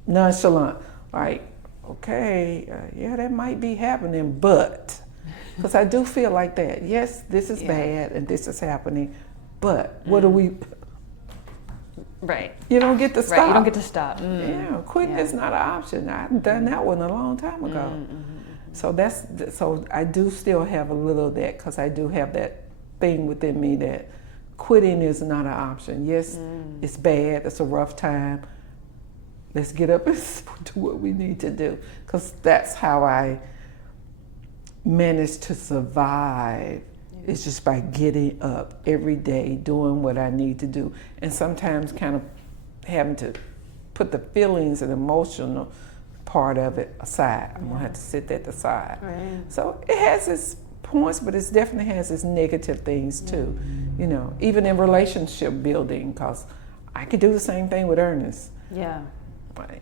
nonchalant. Like, okay, that might be happening, but, because I do feel like that. Yes, this is bad and this is happening, but what do we? Right. You don't get to stop. Right. You don't get to stop. Yeah, quitting is not an option. I've done that one a long time ago. So I do still have a little of that because I do have that thing within me that quitting is not an option. Yes, it's bad. It's a rough time. Let's get up and do what we need to do, because that's how I managed to survive. It's just by getting up every day, doing what I need to do, and sometimes kind of having to put the feelings and emotional part of it aside. I'm gonna have to sit that aside. Right. So it has its points, but it definitely has its negative things too. Even in relationship building, because I could do the same thing with Ernest. Yeah.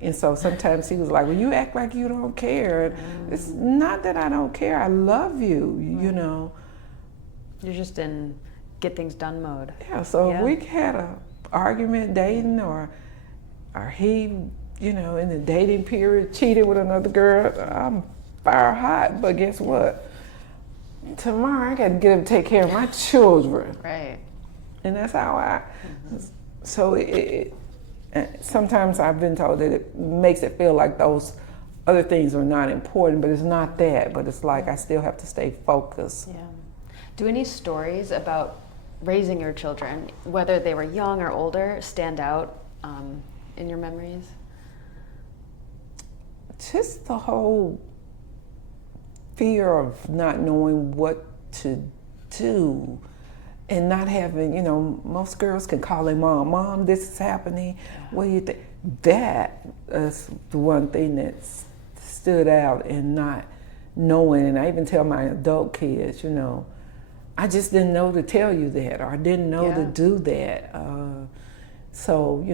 And so sometimes he was like, well, you act like you don't care. It's not that I don't care. I love you, You're just in get things done mode. Yeah, so if we had an argument dating or he, in the dating period cheated with another girl, I'm fire hot, but guess what? Tomorrow I got to get up and take care of my children. Right. And that's how so sometimes I've been told that it makes it feel like those other things are not important, but it's not that, but it's like I still have to stay focused. Yeah. Do any stories about raising your children, whether they were young or older, stand out in your memories? Just the whole fear of not knowing what to do and not having, most girls can call their mom, this is happening, what do you think? That is the one thing that stood out, and not knowing, and I even tell my adult kids, I just didn't know to tell you that, or I didn't know to do that. So,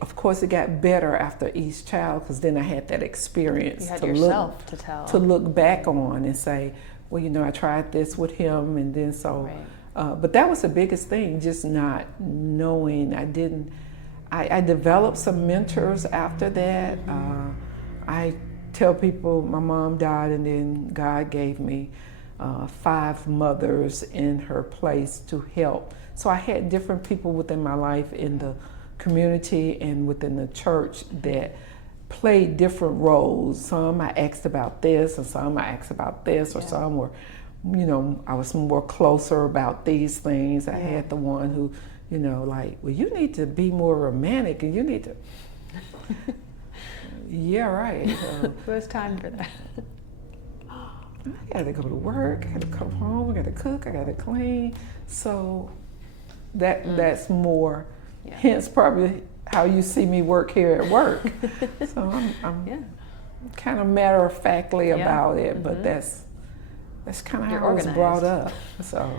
of course it got better after each child, because then I had that experience you had yourself to tell. To look back on and say, well, I tried this with him, and then so. Right. But that was the biggest thing, just not knowing. I developed some mentors after that. I tell people my mom died, and then God gave me 5 mothers in her place to help. So I had different people within my life in the community and within the church that played different roles. Some I asked about this, and some I asked about this, or some were, I was more closer about these things. I had the one who, well, you need to be more romantic, and you need to, Yeah, right. Who has time for that? I got to go to work. I got to come home. I got to cook. I got to clean. So that's more. Yeah. Hence, probably how you see me work here at work. So I'm Yeah. kind of matter of factly Yeah. about it, but that's kind of how I was brought up. So.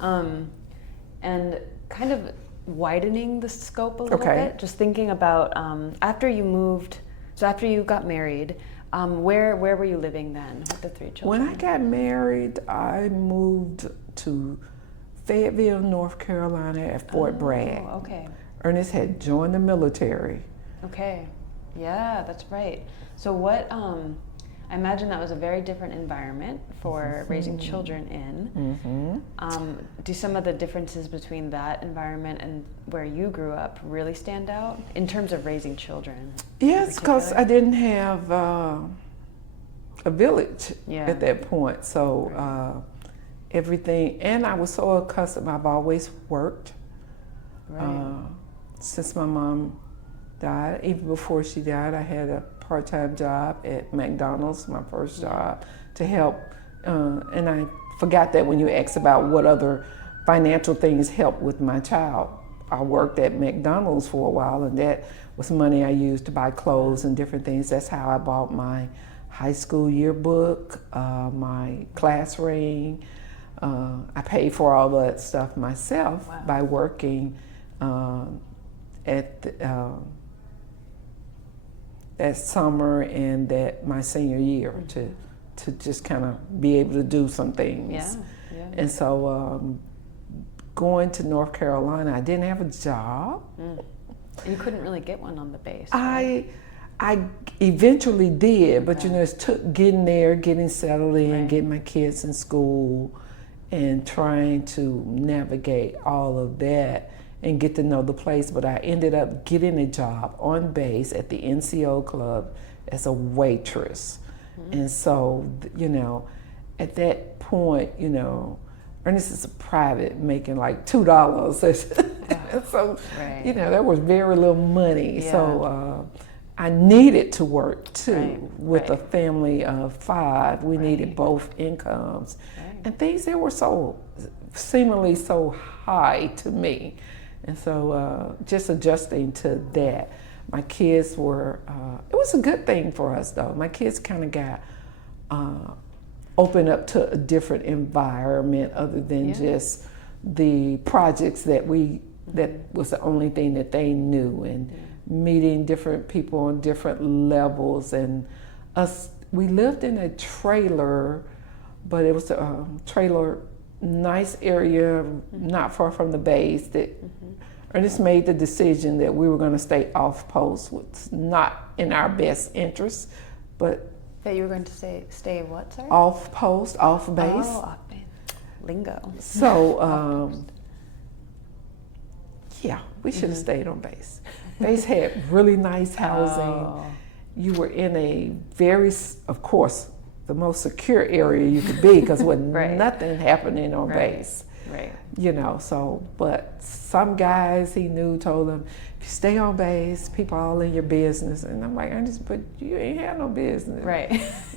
And kind of widening the scope a little Okay. bit, just thinking about after you got married, where were you living then with the 3 children? When I got married, I moved to Fayetteville, North Carolina at Fort Bragg. Okay. Ernest had joined the military. Okay. Yeah, that's right. So what, I imagine that was a very different environment for raising children in. Do some of the differences between that environment and where you grew up really stand out in terms of raising children? Yes, because I didn't have a village at that point. So everything, and I was so accustomed, I've always worked. Since my mom died, even before she died, I had a part-time job at McDonald's, my first job, to help. And I forgot that when you asked about what other financial things helped with my child. I worked at McDonald's for a while, and that was money I used to buy clothes and different things. That's how I bought my high school yearbook, my class ring. I paid for all that stuff myself by working at that summer and that my senior year to just kind of be able to do some things. And so going to North Carolina, I didn't have a job. You couldn't really get one on the base. I eventually did, but you know, it took getting there, getting settled in, getting my kids in school, and trying to navigate all of that and get to know the place. But I ended up getting a job on base at the NCO club as a waitress. And so, you know, at that point, you know, Ernest is a private making like $2. So, you know, that was very little money. So I needed to work too with a family of 5. We needed both incomes. And things that were so seemingly so high to me. And so just adjusting to that. My kids were, it was a good thing for us though. My kids kind of got opened up to a different environment other than just the projects that was the only thing that they knew, and meeting different people on different levels. And we lived in a trailer, but it was a trailer, nice area, not far from the base. That Ernest made the decision that we were going to stay off post, which was not in our best interest, but that you were going to stay what, sorry? Off post, off base. Oh, off base. Lingo. So, yeah, we should have stayed on base. Base had really nice housing. You were in a very, of course, the most secure area you could be, because with nothing happening on base. You know, so, but some guys he knew told him, if you stay on base, people all in your business. And I'm like, Ernest, but you ain't have no business.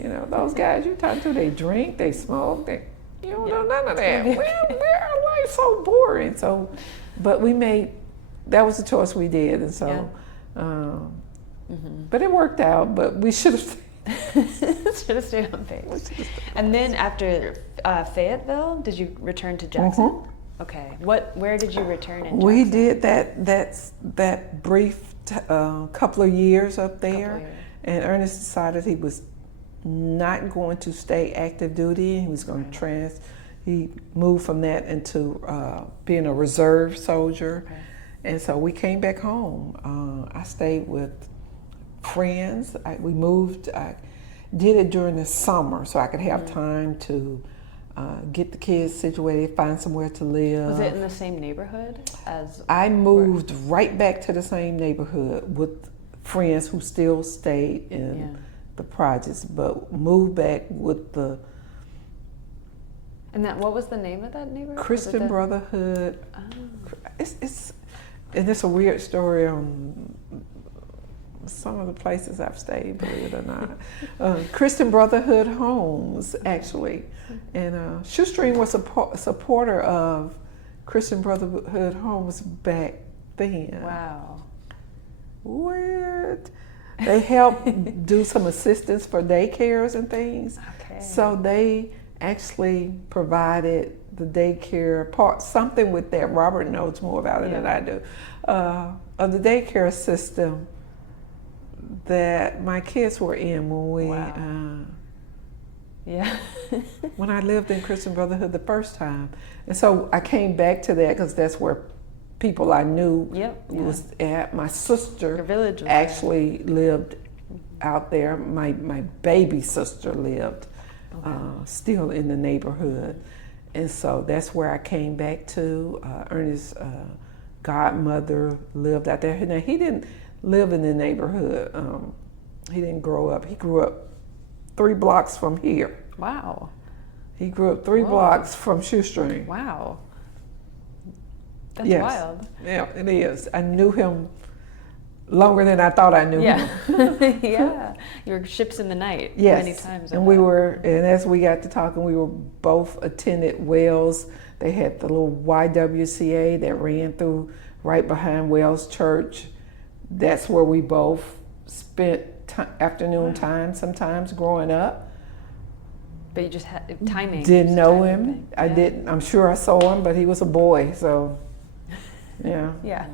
You know, those guys you talk to, they drink, they smoke, you don't know none of that. Our life's so boring. So, but that was the choice we did. And so, but it worked out, but we should have should have stayed on base. And then after Fayetteville, did you return to Jackson? Okay. Where did you return in Jackson? We did that brief couple of years up there, and Ernest decided he was not going to stay active duty. He was going to he moved from that into being a reserve soldier. And so we came back home. I stayed with friends. We moved. I did it during the summer so I could have time to get the kids situated, find somewhere to live. Was it in the same neighborhood as? I moved right back to the same neighborhood with friends who still stayed in the projects, but moved back with the. And what was the name of that neighborhood? Christian Brotherhood. And it's a weird story on some of the places I've stayed, believe it or not. Christian Brotherhood Homes, actually. And Shoestring was a supporter of Christian Brotherhood Homes back then. Wow. Weird. They help do some assistance for daycares and things. Okay. So they actually provided the daycare part, something with that. Robert knows more about it than I do. Of the daycare system that my kids were in when we, when I lived in Christian Brotherhood the first time. And so I came back to that because that's where people I knew was at. My sister village was actually lived out there. My baby sister lived still in the neighborhood. And so that's where I came back to. Ernest's godmother lived out there. Now, he didn't live in the neighborhood. He didn't grow up. He grew up 3 blocks from here. Wow. He grew up 3 blocks from Shoestring. Wow. That's wild. Yeah, it is. I knew him longer than I thought I knew him. Yeah. You were ships in the night many times. And and as we got to talking, we were both attended Wells. They had the little YWCA that ran through right behind Wells Church. That's where we both spent afternoon time sometimes growing up. But you just had timing. Didn't know him. I didn't. I'm sure I saw him, but he was a boy, so yeah. Yeah.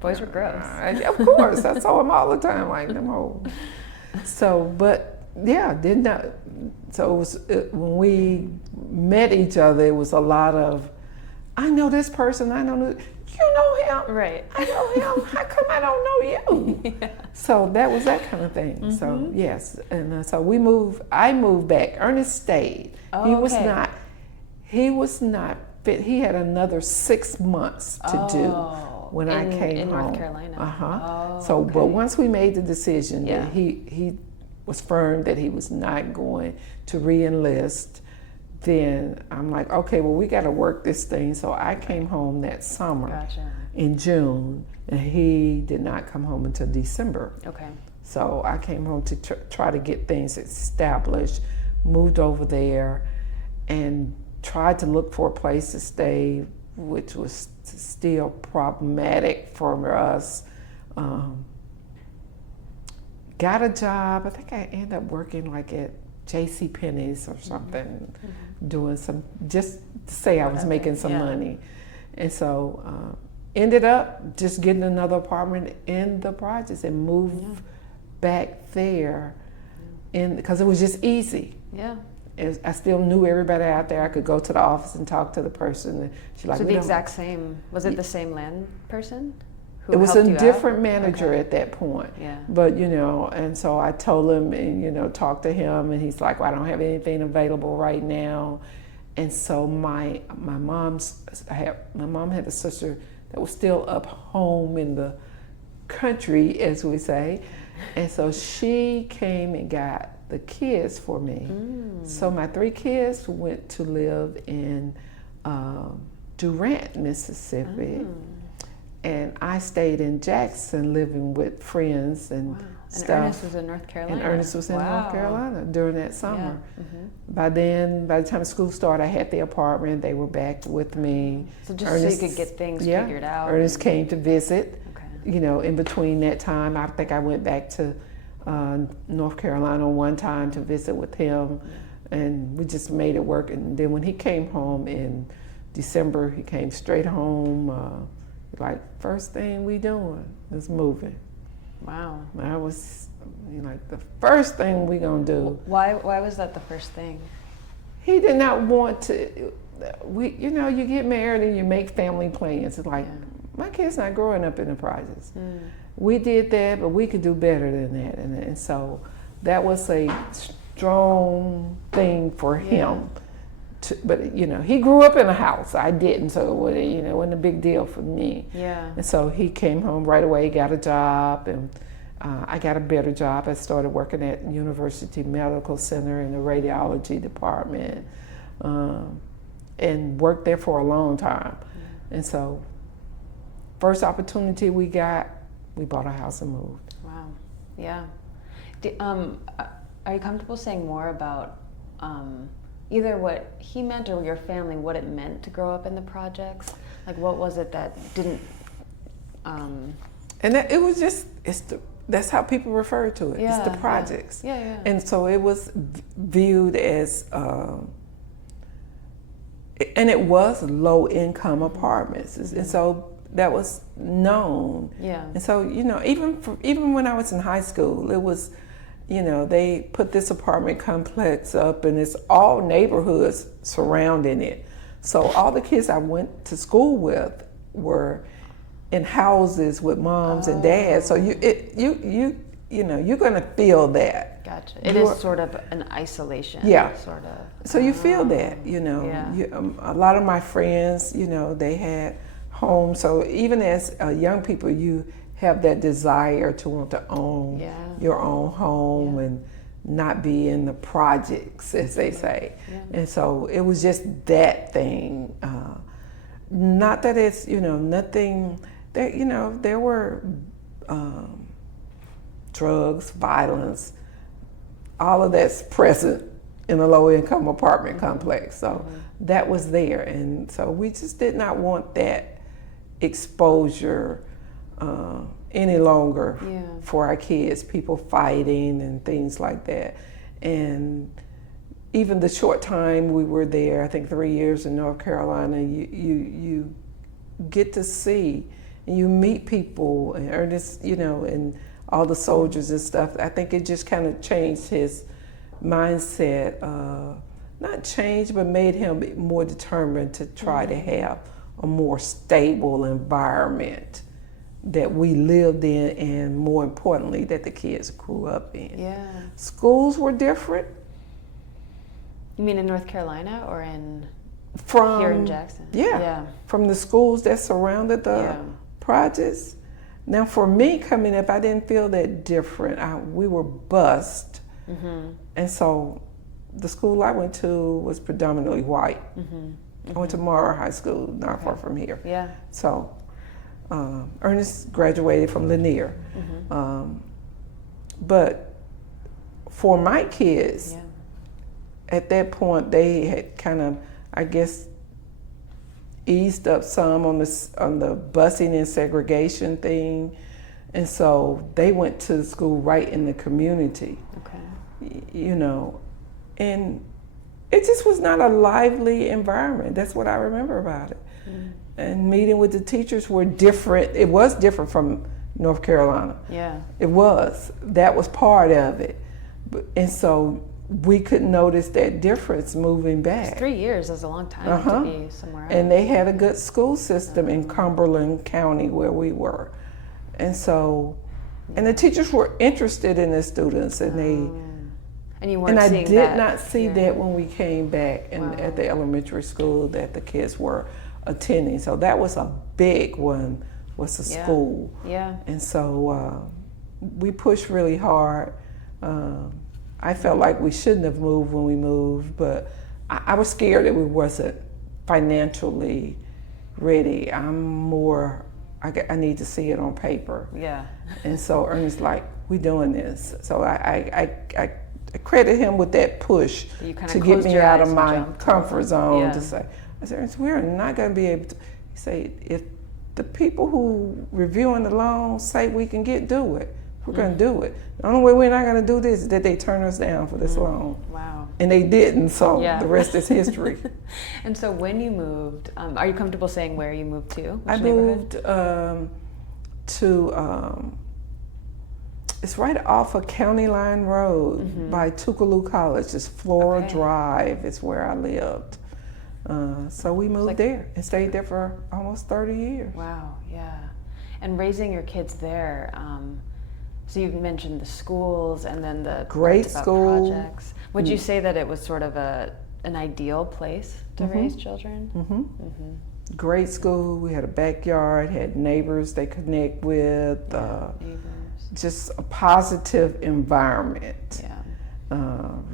Boys were gross. Of course, I saw him all the time, like them old. So, but yeah, didn't know. So it was, when we met each other, it was a lot of, I know this person, I know this. You know him, right? I know him. How come I don't know you? So that was that kind of thing. So yes, and so I moved back. Ernest stayed. He was not. He was not fit. He had another 6 months to do when I came in home. North Carolina. So, but once we made the decision that he was firm that he was not going to re-enlist, then I'm like, okay, well, we got to work this thing. So I came home that summer in June, and he did not come home until December. Okay. So I came home to try to get things established, moved over there, and tried to look for a place to stay, which was still problematic for us. Got a job. I think I ended up working like at J.C. Penney's or something, doing some, just to say I was making some money. And so ended up just getting another apartment in the projects and moved back there because it was just easy. Yeah. I still knew everybody out there. I could go to the office and talk to the person. She's like, so the exact same, was it the same land person? Who it was a helped you different out? manager at that point. Yeah. But, and so I told him and, talked to him, and he's like, well, I don't have anything available right now. And so my mom had a sister that was still up home in the country, as we say. And so she came and got the kids for me. So my 3 kids went to live in Durant, Mississippi. And I stayed in Jackson living with friends and stuff. And Ernest was in North Carolina. And Ernest was in North Carolina during that summer. By the time school started, I had the apartment. They were back with me. So just so you could get things figured out. Ernest came to visit. In between that time, I think I went back to North Carolina one time to visit with him. And we just made it work. And then when he came home in December, he came straight home. Like, first thing we doing is moving. Wow. That was like the first thing we gonna do. Why was that the first thing? He did not want to. You get married and you make family plans. It's like, my kid's not growing up in the projects. We did that, but we could do better than that. And so that was a strong thing for him. But he grew up in a house. I didn't, so it wasn't a big deal for me. Yeah. And so he came home right away, got a job, and I got a better job. I started working at University Medical Center in the radiology department, and worked there for a long time. And so, first opportunity we got, we bought a house and moved. Wow. Yeah. Are you comfortable saying more about either what he meant or your family, what it meant to grow up in the projects? Like, what was it that didn't? And it was just, that's how people refer to it. Yeah, it's the projects. Yeah. And so it was viewed as, and it was low income apartments. And so that was known. Yeah. And so, even when I was in high school, it was, they put this apartment complex up and it's all neighborhoods surrounding it. So all the kids I went to school with were in houses with moms and dads. So you're gonna feel that. Gotcha. It is sort of an isolation. Yeah. Sort of. So you feel that, Yeah. A lot of my friends, they had homes. So even as young people, you have that desire to want to own your own home and not be in the projects, as they say. Yeah. And so it was just that thing. Not that it's, nothing, there were drugs, violence, all of that's present in a low income apartment complex. So that was there. And so we just did not want that exposure any longer for our kids, people fighting and things like that. And even the short time we were there, I think 3 years in North Carolina, you get to see and you meet people, and Ernest, and all the soldiers and stuff. I think it just kind of changed his mindset, not changed, but made him more determined to try to have a more stable environment that we lived in, and more importantly, that the kids grew up in. Yeah. Schools were different. You mean in North Carolina or From here in Jackson? Yeah. From the schools that surrounded the projects. Now, for me coming up, I didn't feel that different. We were bused, and so the school I went to was predominantly white. I went to Mara High School, not far from here. Yeah. So Ernest graduated from Lanier, but for my kids, at that point, they had kind of, I guess, eased up some on the busing and segregation thing, and so they went to school right in the community. Okay. And it just was not a lively environment. That's what I remember about it. And meeting with the teachers were different. It was different from North Carolina. Yeah. It was. That was part of it. And so we could notice that difference moving back. 3 years is a long time to be somewhere else. And they had a good school system in Cumberland County where we were. And so, and the teachers were interested in the students, and they, and you weren't and I seeing did that not see here. that when we came back at the elementary school that the kids were attending. So that was a big one, was the school. Yeah. And so we pushed really hard. I felt like we shouldn't have moved when we moved, but I was scared that we wasn't financially ready. I'm more, I need to see it on paper. Yeah. And so Ernest's like, we doing this. So I credit him with that push to get me out of my comfort zone to say, I said, Ernest, we're not gonna be able to, he said, if the people who reviewing the loan say we can do it, we're going to do it. The only way we're not going to do this is that they turn us down for this loan. Wow. And they didn't, so the rest is history. And so when you moved, are you comfortable saying where you moved to? I moved to, it's right off of County Line Road by Tougaloo College. It's Flora Drive is where I lived. So we moved there and stayed there for almost 30 years. Wow, yeah. And raising your kids there, so you mentioned the schools and then the great school projects. Would you say that it was sort of an ideal place to raise children? Great school. We had a backyard, had neighbors they connect with. Just a positive environment. Yeah.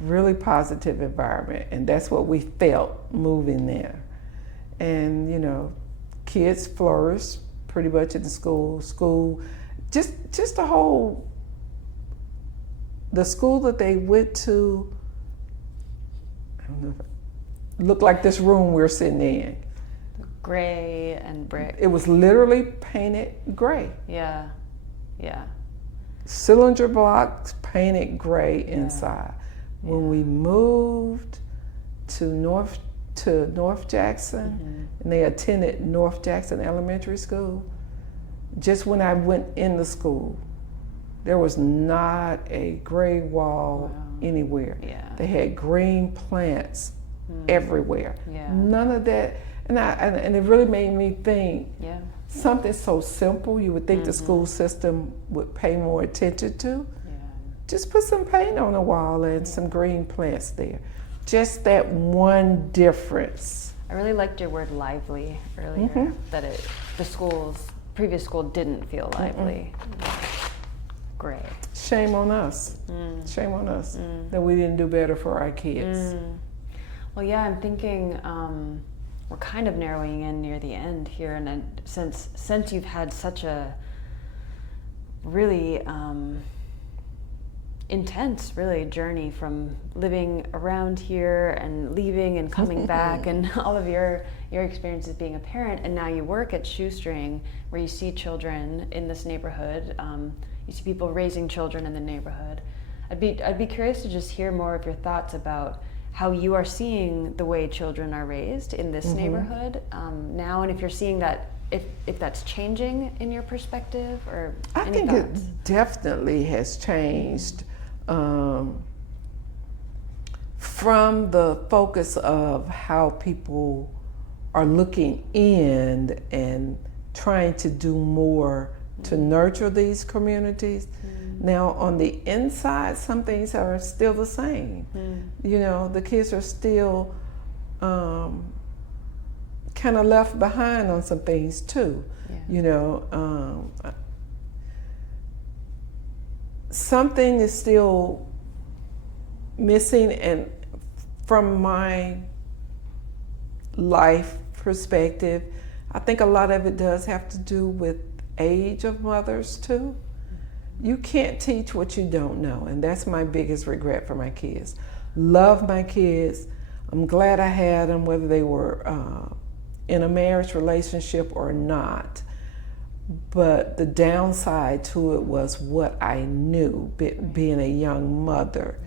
Really positive environment, and that's what we felt moving there. And kids flourished pretty much in the school. Just a whole the school that they went to, I don't know, looked like this room we're sitting in. Gray and brick. It was literally painted gray. Yeah, yeah. Cylinder blocks painted gray inside. When we moved to North Jackson, and they attended North Jackson Elementary School, just when I went in the school, there was not a gray wall anywhere. Yeah. They had green plants everywhere. Yeah. None of that, and it really made me think. Yeah. Something so simple you would think the school system would pay more attention to. Yeah. Just put some paint on the wall and some green plants there. Just that one difference. I really liked your word lively earlier. That previous school didn't feel lively. Great. Shame on us. Shame on us that we didn't do better for our kids. Well, yeah, I'm thinking we're kind of narrowing in near the end here, and since you've had such a really intense, really journey from living around here and leaving and coming back, and all of your experiences being a parent, and now you work at Shoestring, where you see children in this neighborhood. You see people raising children in the neighborhood. I'd be curious to just hear more of your thoughts about how you are seeing the way children are raised in this neighborhood now, and if you're seeing that, if that's changing in your perspective, or I think thoughts? it definitely has changed from the focus of how people are looking in and trying to do more to nurture these communities. Now on the inside, some things are still the same. You know, the kids are still kind of left behind on some things too. You know, something is still missing, and from my life perspective, I think a lot of it does have to do with age of mothers too. You can't teach what you don't know, and that's my biggest regret for my kids. Love my kids. I'm glad I had them, whether they were in a marriage relationship or not. But the downside to it was what I knew, being a young mother,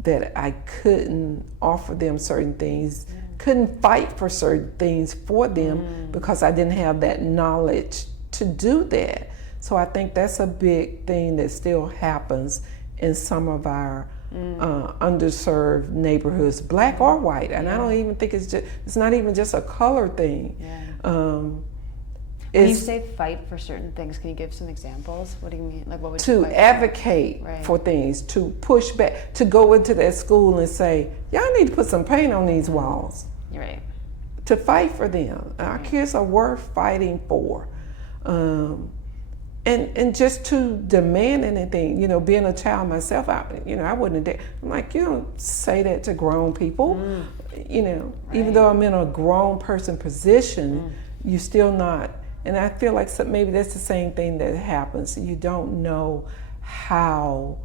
that I couldn't offer them certain things, couldn't fight for certain things for them because I didn't have that knowledge to do that. So I think that's a big thing that still happens in some of our underserved neighborhoods, black or white. And I don't even think it's not even just a color thing. When you say fight for certain things, can you give some examples? What do you mean? Like, what would you to fight advocate for things, to push back, to go into that school and say, y'all need to put some paint on these walls. You're right. To fight for them. Our kids are worth fighting for. And just to demand anything, you know, being a child myself, I wouldn't have I'm like, you don't say that to grown people. You know, even though I'm in a grown person position, you still not. And I feel like maybe that's the same thing that happens. You don't know how,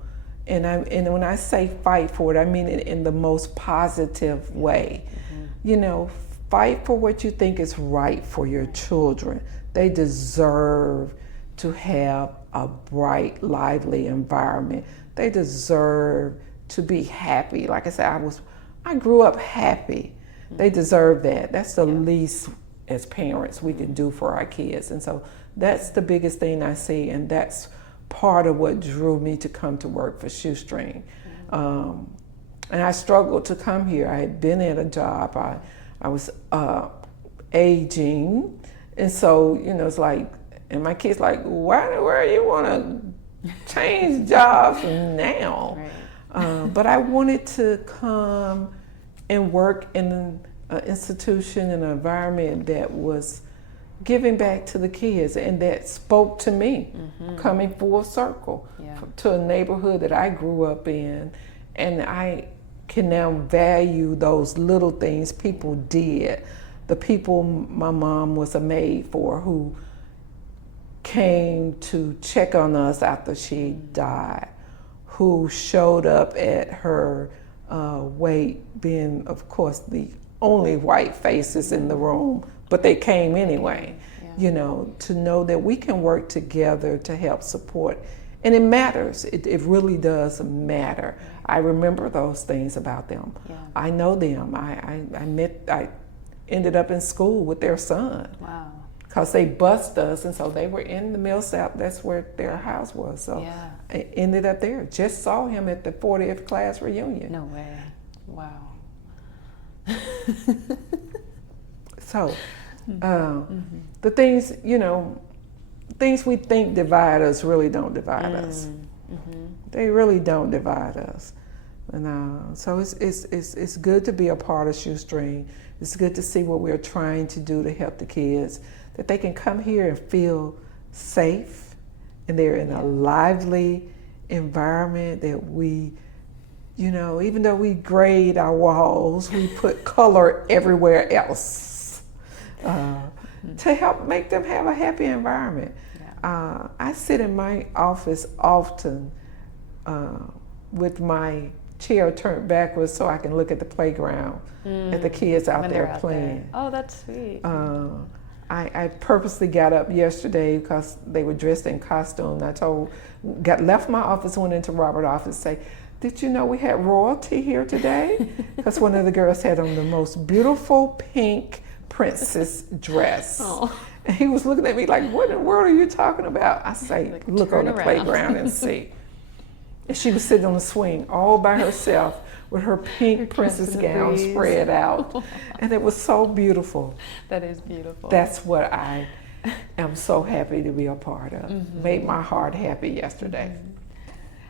and when I say fight for it, I mean it in the most positive way. You know, fight for what you think is right for your children. They deserve to have a bright, lively environment. They deserve to be happy. Like I said, I grew up happy. They deserve that. That's the least as parents we can do for our kids. And so that's the biggest thing I see, and that's part of what drew me to come to work for Shoestring. And I struggled to come here. I had been at a job. I was aging, and so, you know, it's like, and my kids like, where you want to change jobs now? But I wanted to come and work in an institution, an environment that was giving back to the kids, and that spoke to me, coming full circle to a neighborhood that I grew up in. And I can now value those little things people did. The people my mom was a maid for, who came to check on us after she died, who showed up at her wake, being, of course, the only white faces in the room, but they came anyway. You know, to know that we can work together to help support. And it matters. It really does matter. I remember those things about them. I know them. I ended up in school with their son. Wow. Because they bused us, and so they were in the Mill South. That's where their house was. So I ended up there. Just saw him at the 40th class reunion. No way. Wow. So the things, you know, things we think divide us really don't divide us. They really don't divide us. And so it's good to be a part of Shoestring. It's good to see what we're trying to do to help the kids, that they can come here and feel safe, and they're in a lively environment, that we, you know, even though we grade our walls, we put color everywhere else to help make them have a happy environment. I sit in my office often with my chair turned backwards so I can look at the playground at the kids out there playing. Oh, that's sweet. I purposely got up yesterday because they were dressed in costume. Left my office, went into Robert's office, say, "Did you know we had royalty here today?" Because one of the girls had on the most beautiful pink princess dress. And he was looking at me like, "What in the world are you talking about?" I say, like, "Look on the playground and see." And she was sitting on the swing all by herself with her pink princess gown spread out. And it was so beautiful. That is beautiful. That's what I am so happy to be a part of. Made my heart happy yesterday.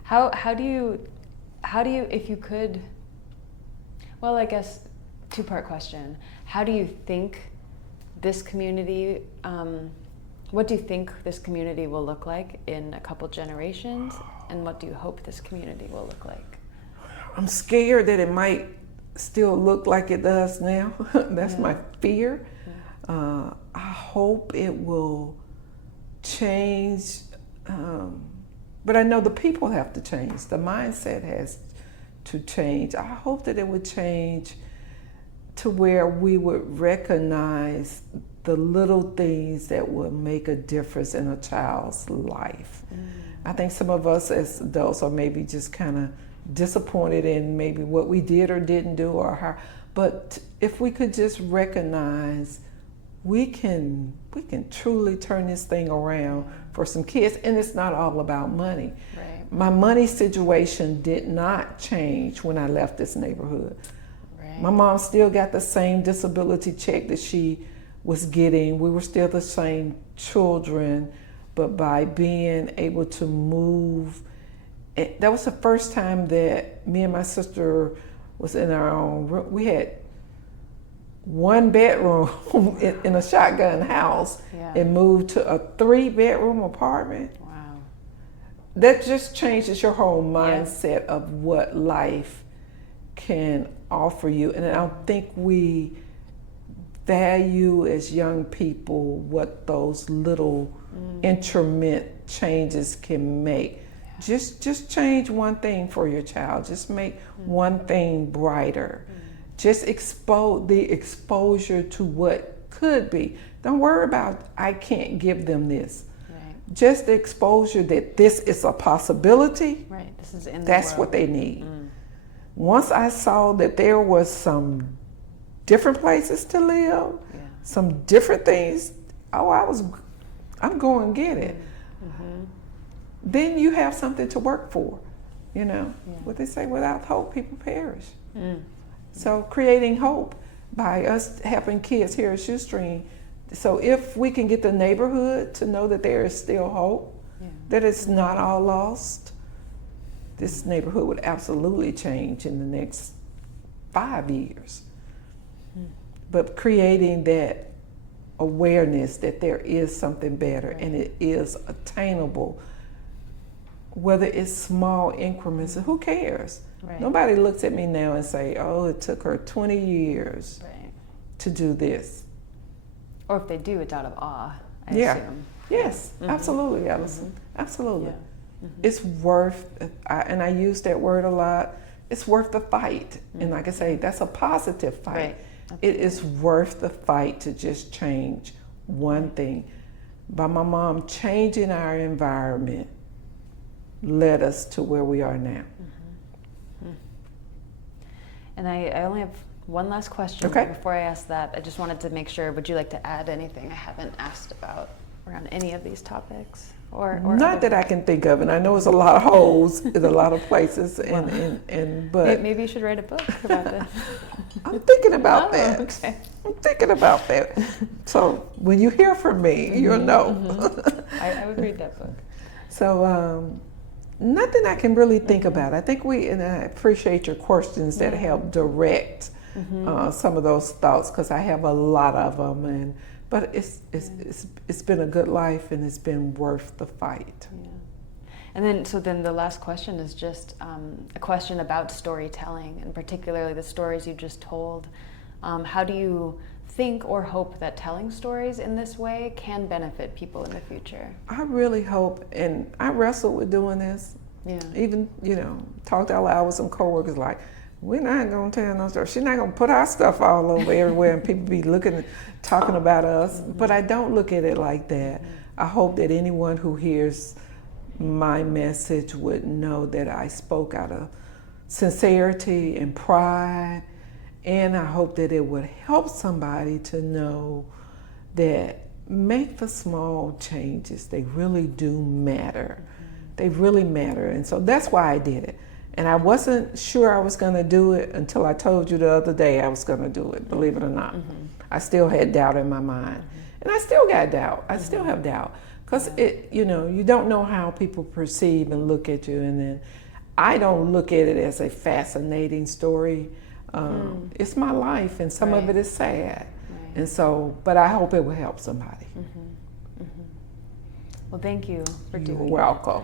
How do you, if you could, well, I guess two-part question. How do you think this community, what do you think this community will look like in a couple generations? And what do you hope this community will look like? I'm scared that it might still look like it does now. That's my fear. I hope it will change, but I know the people have to change. The mindset has to change. I hope that it would change to where we would recognize the little things that will make a difference in a child's life. I think some of us as adults are maybe just kind of disappointed in maybe what we did or didn't do, or how, but if we could just recognize we can truly turn this thing around for some kids. And it's not all about money. Right. My money situation did not change when I left this neighborhood. Right. My mom still got the same disability check that she was getting. We were still the same children, but by being able to move, that was the first time that me and my sister was in our own room. We had one bedroom in a shotgun house and moved to a 3-bedroom apartment. Wow. That just changes your whole mindset of what life can offer you. And I don't think we value as young people what those little intermittent changes can make. Just change one thing for your child. Just make one thing brighter. Just expose the exposure to what could be. Don't worry about, I can't give them this. Right. Just the exposure that this is a possibility. Right. This is in the That's world. What they need. Once I saw that there was some different places to live, some different things, I'm going to get it. Then you have something to work for. You know, what they say, without hope, people perish. So creating hope by us helping kids here at Shoestring. So if we can get the neighborhood to know that there is still hope, that it's not all lost, this neighborhood would absolutely change in the next 5 years. But creating that awareness that there is something better and it is attainable, whether it's small increments, who cares? Right. Nobody looks at me now and say, "Oh, it took her 20 years to do this." Or if they do, it's out of awe, I assume. Yes, absolutely, Alison. Absolutely. It's worth, and I use that word a lot, it's worth the fight. And like I say, that's a positive fight. Right. It is worth the fight to just change one thing. By my mom changing our environment led us to where we are now. And I only have one last question. Okay. Before I ask that, I just wanted to make sure, would you like to add anything I haven't asked about around any of these topics? Or Not that I can think of, and I know it's a lot of holes in a lot of places, but maybe you should write a book about this. I'm thinking about that. Okay. I'm thinking about that. So when you hear from me, you'll know. I would read that book. So nothing I can really think about. I think and I appreciate your questions that help direct some of those thoughts, because I have a lot of them, but it's been a good life, and it's been worth the fight. Yeah. And then the last question is just a question about storytelling, and particularly the stories you just told. How do you think or hope that telling stories in this way can benefit people in the future? I really hope, and I wrestle with doing this. Yeah. Even, talked out loud with some coworkers like, we're not going to tell no story. She's not going to put our stuff all over everywhere and people be talking about us. But I don't look at it like that. I hope that anyone who hears my message would know that I spoke out of sincerity and pride. And I hope that it would help somebody to know that make the small changes. They really do matter. They really matter. And so that's why I did it. And I wasn't sure I was going to do it until I told you the other day I was going to do it, believe it or not. I still had doubt in my mind. And I still got doubt. I still have doubt. Because you don't know how people perceive and look at you. And then I don't look at it as a fascinating story. It's my life, and some of it is sad. And so, but I hope it will help somebody. Well, thank you for doing it. You're welcome.